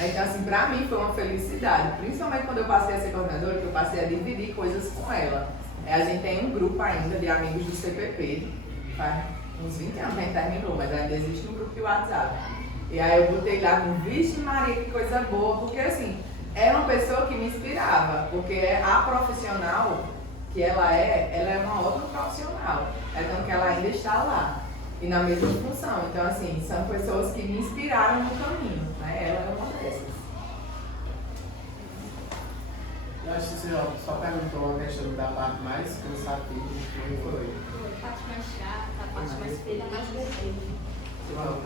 Então, assim, pra mim foi uma felicidade, principalmente quando eu passei a ser coordenadora, que eu passei a dividir coisas com ela. A gente tem um grupo ainda de amigos do CPP, faz uns 20 anos que a gente terminou, mas ainda existe um grupo de WhatsApp. E aí eu botei lá com vixe Maria, que coisa boa, porque assim, era uma pessoa que me inspirava, porque a profissional que ela é uma ótima profissional, então que ela ainda está lá, e na mesma função. Então assim, são pessoas que me inspiraram no caminho, né? Ela é uma dessas. Eu acho que você só perguntou uma questão da parte mais cansativa que foi. A parte mais chata, a parte mais feliz, mais divertida.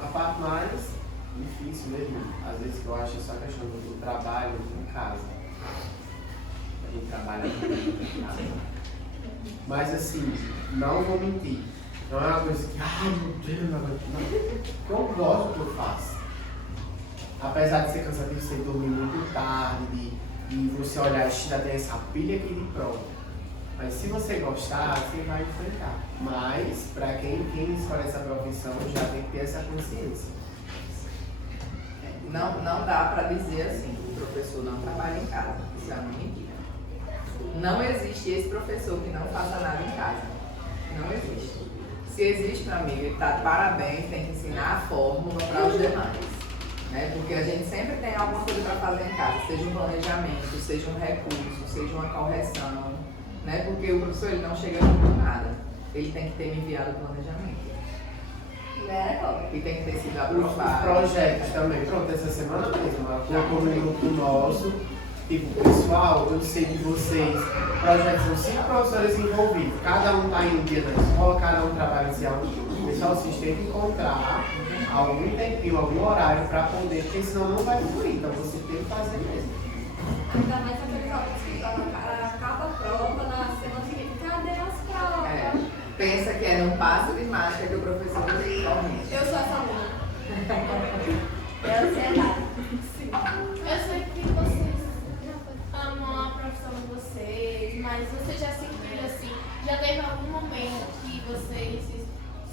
A parte mais difícil mesmo, às vezes que eu acho essa questão do trabalho em casa. A gente trabalha muito em casa. Mas assim, não vou mentir. Não é uma coisa que, ai meu Deus, não aguento não. Eu gosto do que eu faço. Apesar de ser cansativo, você dormir muito tarde, de você olhar e ainda tem essa pilha aqui de prova. Mas se você gostar, você vai enfrentar. Mas, para quem escolhe essa profissão, já tem que ter essa consciência. Não dá para dizer assim, o professor não trabalha em casa. Isso é uma mentira. Não existe esse professor que não faça nada em casa. Não existe. Se existe, meu amigo, ele está de parabéns, tem que ensinar a fórmula para os demais. Né? Porque a gente sempre tem alguma coisa para fazer em casa, seja um planejamento, seja um recurso, seja uma correção. Né? Porque o professor ele não chega com nada. Ele tem que ter me enviado o planejamento. E tem que ter sido aprovado. Os projetos também. Pronto, essa semana mesmo, já como um grupo nosso, tipo, pessoal, eu sei de vocês, projetos são 5 professores envolvidos, cada um está em um dia na escola, cada um trabalha em si. Pessoal, vocês têm que encontrar algum tempinho, algum horário para poder, porque senão não vai fluir, então você tem que fazer mesmo. Ainda mais aqueles alunos que acaba a prova na semana seguinte. Cadê as provas? Pensa que é num passo de mágica que o professor corre. Eu sou essa aluna. É ansiedade. Eu sei que vocês amam a profissão de vocês, mas você já sentiu assim, já teve algum momento que vocês se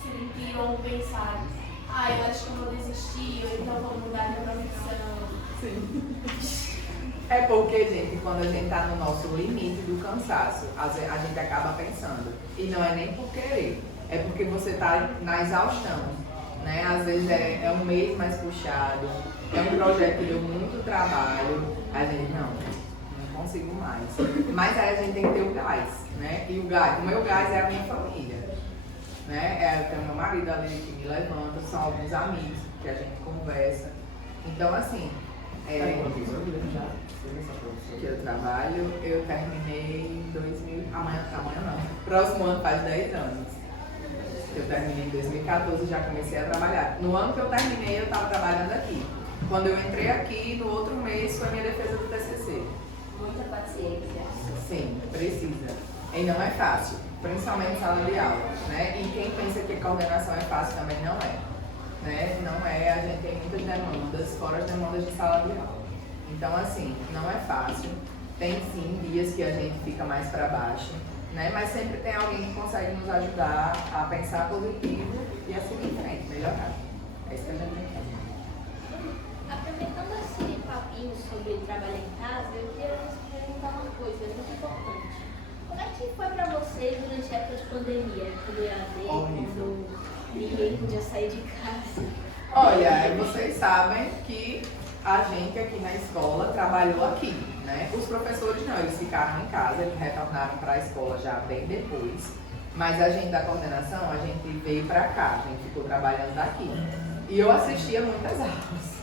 sentiram ou pensaram, eu acho que eu vou desistir, ou então vou mudar de profissão? Sim. É porque, gente, quando a gente tá no nosso limite do cansaço, a gente acaba pensando. E não é nem por querer, é porque você tá na exaustão, né? Às vezes é um mês mais puxado, é um projeto que deu muito trabalho, a gente não consigo mais. Mas aí a gente tem que ter o gás, né? E o meu gás é a minha família, né? Eu tenho meu marido ali que me levanta, são alguns amigos que a gente conversa. Então, assim, que eu trabalho, eu terminei em 2000, amanhã não, próximo ano faz 10 anos. Eu terminei em 2014 e já comecei a trabalhar. No ano que eu terminei, eu estava trabalhando aqui. Quando eu entrei aqui, no outro mês, foi a minha defesa do TCC. Muita paciência. Sim, precisa. E não é fácil, principalmente sala de aula, né? E quem pensa que coordenação é fácil também não é. Né? Não é, a gente tem muitas demandas, fora as demandas de sala de aula. Então, assim, não é fácil. Tem sim dias que a gente fica mais para baixo, né? Mas sempre tem alguém que consegue nos ajudar a pensar positivo e a seguir em frente, melhorar. É isso que a gente tem que fazer. Aproveitando esse papinho sobre trabalhar em casa, eu queria perguntar uma coisa muito importante. Como é que foi para vocês durante a época de pandemia? Quando EAD, quando ninguém podia sair de casa? Olha, vocês sabem que a gente aqui na escola trabalhou aqui, né? Os professores não, eles ficaram em casa, eles retornaram para a escola já bem depois. Mas a gente da coordenação, a gente veio para cá, a gente ficou trabalhando daqui. E eu assistia muitas aulas.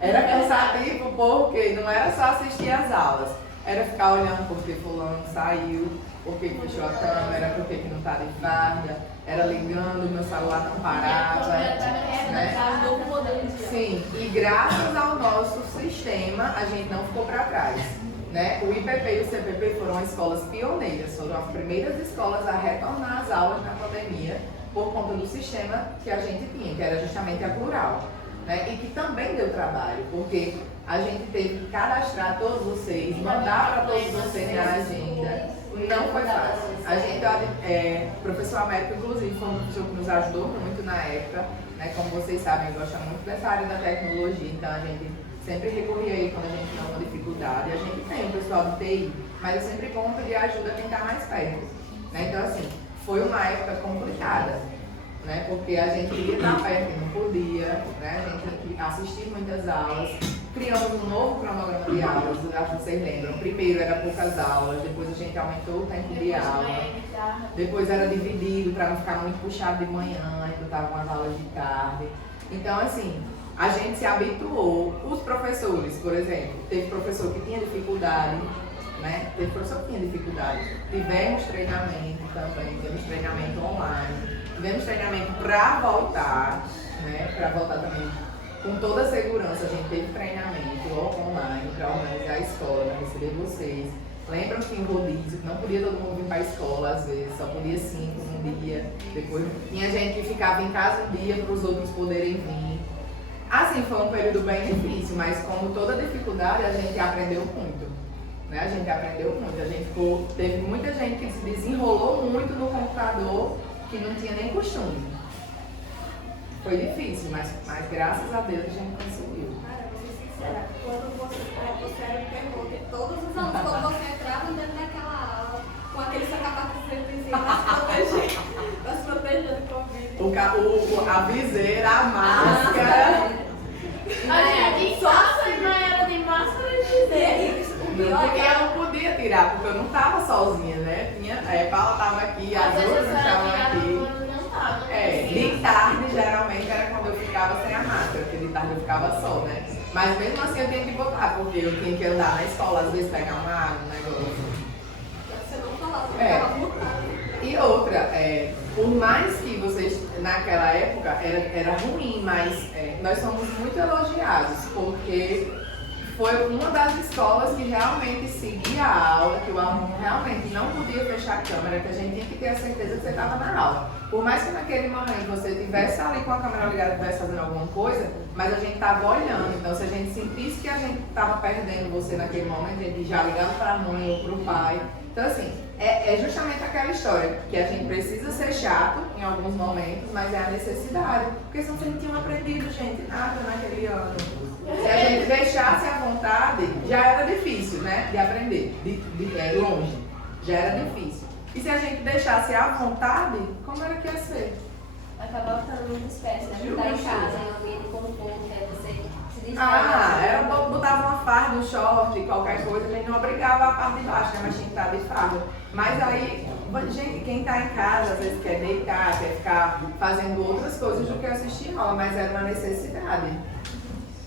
Era cansativo porque não era só assistir as aulas, era ficar olhando porque fulano saiu, porque fechou a câmera, porque que não está de farda, era ligando, meu celular não parava. Né? Sim, e graças ao nosso sistema, a gente não ficou para trás. Né? O IPP e o CPP foram escolas pioneiras, foram as primeiras escolas a retornar às aulas na pandemia por conta do sistema que a gente tinha, que era justamente a plural. Né? E que também deu trabalho, porque a gente teve que cadastrar todos vocês, mandar para todos vocês na agenda. Não foi fácil. A gente, professor Américo, inclusive, foi um professor que nos ajudou muito na época. Né? Como vocês sabem, gosta muito dessa área da tecnologia, então a gente sempre recorria aí quando a gente tinha uma dificuldade. A gente tem um pessoal do TI, mas eu sempre conto de ajuda quem está mais perto. Né? Então, assim, foi uma época complicada. Né? Porque a gente queria estar perto e não podia, né? A gente tinha que assistir muitas aulas. Criamos um novo cronograma de aulas, acho que vocês lembram. Primeiro era poucas aulas, depois a gente aumentou o tempo de aula. Depois era dividido para não ficar muito puxado de manhã, então estavam umas aulas de tarde. Então, assim, a gente se habituou. Os professores, por exemplo, teve professor que tinha dificuldade, né? Teve professor que tinha dificuldade. Tivemos treinamento também, tivemos treinamento online. Tivemos treinamento para voltar, né? Para voltar também Com toda a segurança, a gente teve treinamento online para organizar a escola, para receber vocês. Lembram que em rodízio, que não podia todo mundo vir para a escola às vezes, só podia 5 num dia. Depois tinha gente que ficava em casa um dia para os outros poderem vir. Assim, foi um período bem difícil, mas como toda dificuldade, a gente aprendeu muito. Né? A gente aprendeu muito. Teve muita gente que se desenrolou muito no computador que não tinha nem costume. Foi difícil, mas graças a Deus a gente conseguiu. Cara, vou ser sincera, quando você era o terror de todos os alunos, quando você entrava dentro daquela aula, com aquele sapato pra se proteger do Covid. A viseira, a máscara. A gente só era de máscara e viseira. Porque eu não podia tirar, porque eu não estava sozinha, né? Paula estava aqui, as outras estavam aqui. De tarde, geralmente, era quando eu ficava sem a máscara, porque de tarde eu ficava só, né? Mas mesmo assim eu tinha que botar, porque eu tinha que andar na escola, às vezes pegar uma água, um negócio. Você não falava, você ficava mutado. E outra, por mais que vocês, naquela época, era ruim, mas nós somos muito elogiados, porque foi uma das escolas que realmente seguia a aula, que o aluno realmente não podia fechar a câmera, que a gente tinha que ter a certeza que você estava na aula. Por mais que naquele momento você estivesse ali com a câmera ligada e estivesse fazendo alguma coisa, mas a gente estava olhando. Então, se a gente sentisse que a gente estava perdendo você naquele momento, a gente já ligava para a mãe ou para o pai. Então, assim, é justamente aquela história, que a gente precisa ser chato em alguns momentos, mas é a necessidade. Porque senão você não tinha aprendido, gente, nada naquele ano. Se a gente deixasse à vontade, já era difícil, né, de aprender, longe, já era difícil. E se a gente deixasse à vontade, como era que ia ser? Acabava ficando muito espécie, né? Estar em casa, em um ambiente conforto, né? Você se distrai. Botava uma farda, um short, qualquer coisa, a gente não obrigava a parte de baixo, né, mas tinha que estar de farda. Mas aí, gente, quem está em casa, às vezes quer deitar, quer ficar fazendo outras coisas do que assistir aula, mas era uma necessidade.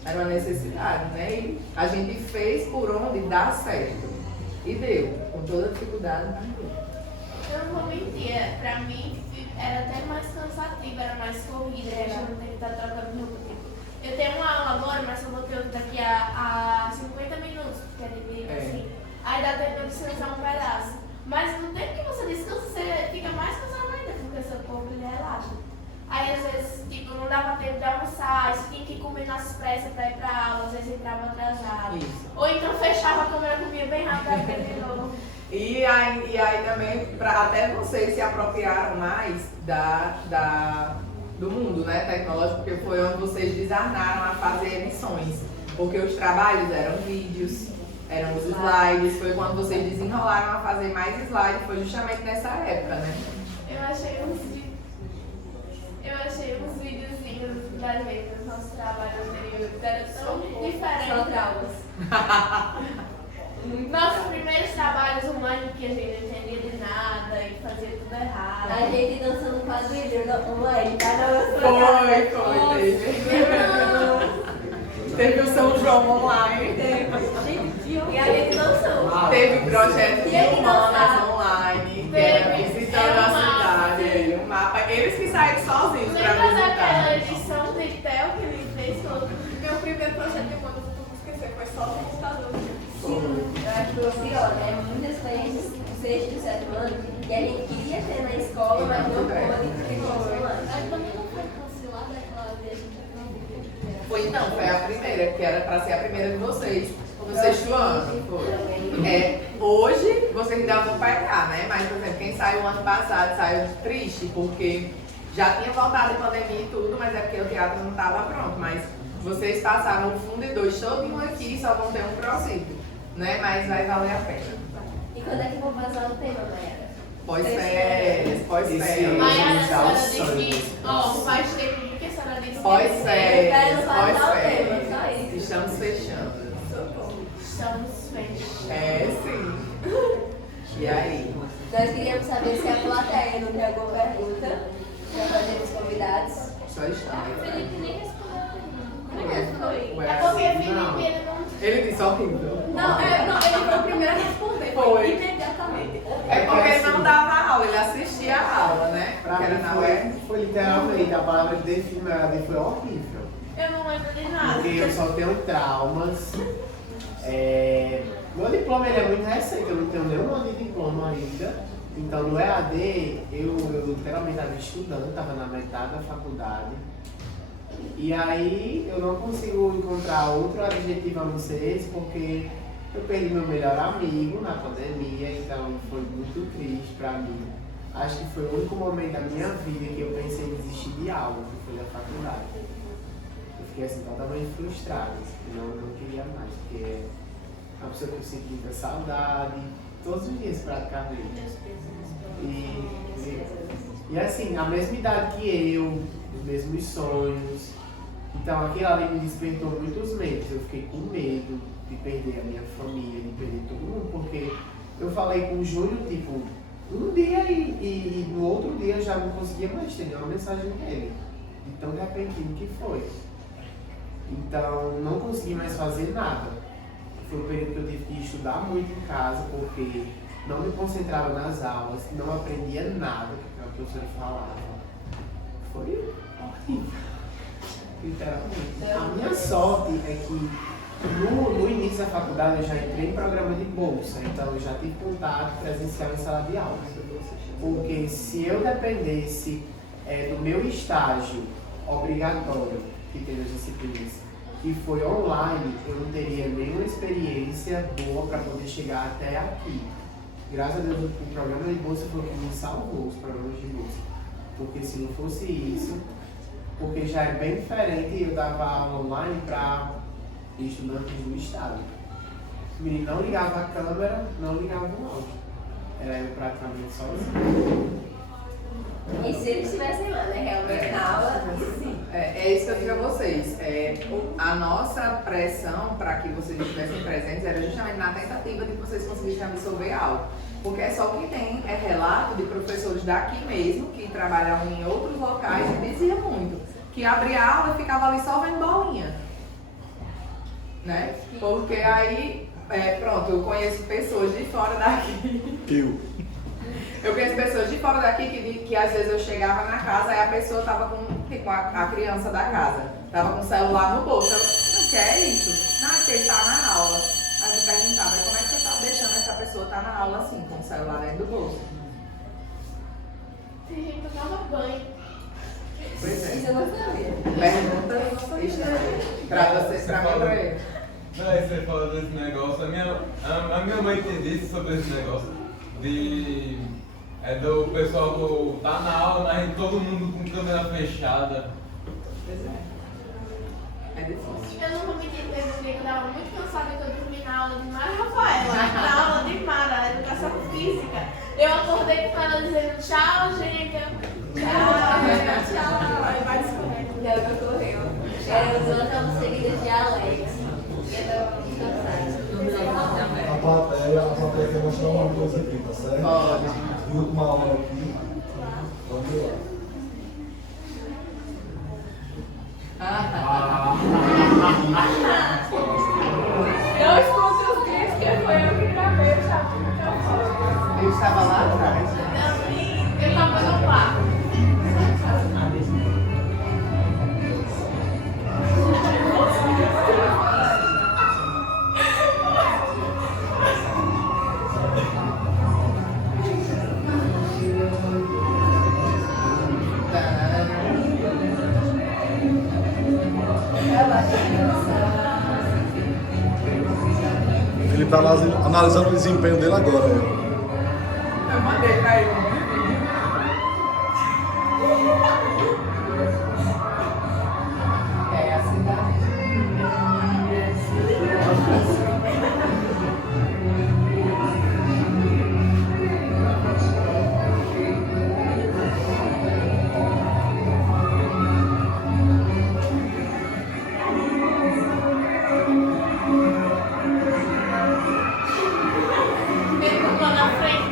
Era uma necessidade, né? E a gente fez por onde dá certo. E deu, com toda dificuldade, mas deu. Eu não vou mentir, pra mim era até mais cansativo, era mais corrida, a gente não tem que estar trocando de roupa. Eu tenho uma aula agora, mas eu vou ter outra daqui a 50 minutos, porque é dividido assim. Aí dá tempo de descansar um pedaço. Mas no tempo que você descansa, você fica mais cansado ainda, porque seu corpo ele relaxa. Aí às vezes, tipo, não dava tempo de almoçar, você tinha que comer nas pressas pra ir pra aula, às vezes entrava atrasado. Isso. Ou então fechava a câmera, comia bem rápido e de novo. E aí também, até vocês se apropriaram mais do mundo, né, tecnológico, porque foi onde vocês desarnaram a fazer emissões. Porque os trabalhos eram vídeos, eram os slides, foi quando vocês desenrolaram a fazer mais slides, foi justamente nessa época, né? Eu achei uns videozinhos da gente, dos nossos trabalhos anteriores, era tão diferente. Só traumas. Nossos primeiros trabalhos humanos que a gente não entendia de nada e fazia tudo errado. A gente dançando quadrilha online, cada um Teve o São João online. E a gente dançou. Teve projeto de Tinha que humanas dançar. online, que era visitando a cidade, um mapa. Eles que saíram sozinhos pra Lembra daquela visitar. edição do Tel que ele fez todo? Meu primeiro projeto de quando eu não esquecer foi só no computador. Eu acho que foi pior, né? Muitas vezes, o sexto e o sétimo ano, e a gente queria ter na escola, mas não pôde, porque foi online. Aí também não foi cancelada aquela vez que Foi a primeira, que era pra ser a primeira de vocês, no sexto ano. Foi. Hoje vocês ainda vão pegar, né? Mas, por exemplo, quem saiu ano passado saiu triste, porque já tinha voltado a pandemia e tudo, mas é porque o teatro não estava pronto. Mas vocês passaram o fundo e 2 todinho aqui e só vão ter um prosículo, né? Mas vai valer a pena. E quando é que vão passar o tema, Mayara? Pós-férias, pós-férias. Maiara, a Esse senhora é o disse sonho. que, ó, faz tempo que a senhora disse que Pós-férias, Espero passar o tema, pós-férias. só isso. Estamos fechando. estamos feitos. Sim. E aí? Nós queríamos saber se a plateia não tem alguma pergunta para fazer os convidados. Só estamos. Felipe nem respondeu a pergunta. Como é que foi? É porque Felipe, Não. ele não... Ele disse horrível. Não, ele foi o primeiro a responder. Foi. Imediatamente. É porque ele não dava aula, ele assistia a aula, né? Pra Que era mim na web. foi literalmente, a palavra que define foi horrível. Eu não lembro de nada. Porque eu só tenho traumas. Meu diploma ele é muito recente, eu não tenho nenhum ano de diploma ainda. Então no EAD eu literalmente estava estudando, estava na metade da faculdade. E aí eu não consigo encontrar outro adjetivo a não ser esse, porque eu perdi meu melhor amigo na pandemia, então foi muito triste pra mim. Acho que foi o único momento da minha vida que eu pensei em desistir de algo, que foi na faculdade. Eu fiquei assim totalmente frustrado, assim, não queria mais, porque é uma pessoa que eu sinto muita saudade, todos os dias praticamente. E assim, a mesma idade que eu, os mesmos sonhos. Então aquilo ali me despertou muitos medos. Eu fiquei com medo de perder a minha família, de perder todo mundo, porque eu falei com o Júnior, tipo, um dia e no outro dia eu já não conseguia mais ter nenhuma mensagem dele. De tão repentino que foi. Então não consegui mais fazer nada. Foi um período que eu tive que estudar muito em casa, porque não me concentrava nas aulas, não aprendia nada que a professora falava. Foi horrível. Literalmente. A minha sorte é que no início da faculdade eu já entrei em programa de bolsa, então eu já tive contato presencial em sala de aula. Porque se eu dependesse do meu estágio obrigatório, que teve as disciplinas, que foi online, eu não teria nenhuma experiência boa para poder chegar até aqui. Graças a Deus o programa de bolsa foi o que me salvou, os programas de bolsa. Porque se não fosse isso, porque já é bem diferente, eu dava aula online para estudantes do estado. O menino não ligava a câmera, não ligava o áudio. Era eu praticamente sozinho. E se eles estivessem lá, né? Realmente na aula, sim. É isso que eu digo a vocês. A nossa pressão para que vocês estivessem presentes era justamente na tentativa de que vocês conseguissem absorver algo. Porque é só o que tem relato de professores daqui mesmo, que trabalhavam em outros locais e diziam muito. Que abria a aula e ficava ali só vendo bolinha. Né? Porque aí, pronto, eu conheço pessoas de fora daqui. Eu conheço pessoas de fora daqui que às vezes eu chegava na casa e a pessoa tava com a criança da casa, tava com o celular no bolso. Eu, o que é isso? Não, porque ele tá na aula. Aí me perguntava, como é que você tá deixando essa pessoa estar na aula assim, com o celular dentro do bolso? Tem gente que toma banho. Pois é. Isso eu não sabia. Pergunta estranha. Pra você, pra mim, pra ele. Não, aí você fala desse negócio, a minha mãe tem dito sobre esse negócio do pessoal do tá na aula, mas todo mundo com câmera fechada. Pois é. É difícil. Eu não vou mentir, teve um dia que eu tava muito cansada que eu dormi na aula de Mara Rafaela, na aula de Mara, educação física. Eu acordei com ela dizendo tchau, gente. Tchau. Aí vai descorrer. Já me ocorreu. As duas estavam seguidas de Alex. E eu tava muito cansada. A plateia quer mostrar uma coisa aqui, tá certo? Pode. E última hora aqui. Vamos lá. Eu escondi os gritos que foi eu que gravei, eu já fui. Eu estava lá atrás. Eu tava no quarto. O Felipe tá analisando o desempenho dele agora. Eu mandei pra ele. É a cidade. Ele ficou na frente.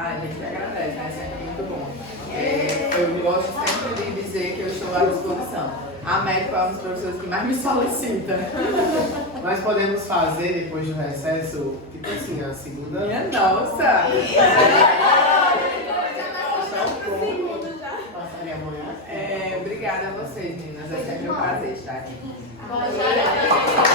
Ah, a gente que agradece, né? Sempre muito bom. Eu gosto sempre de dizer que eu estou à disposição. A médica é um dos professores que mais me solicita. Nós podemos fazer, depois do recesso, tipo assim, a segunda... Minha nossa! Passaria amanhã. Obrigada a vocês, meninas. É sempre um prazer estar aqui. Boa noite.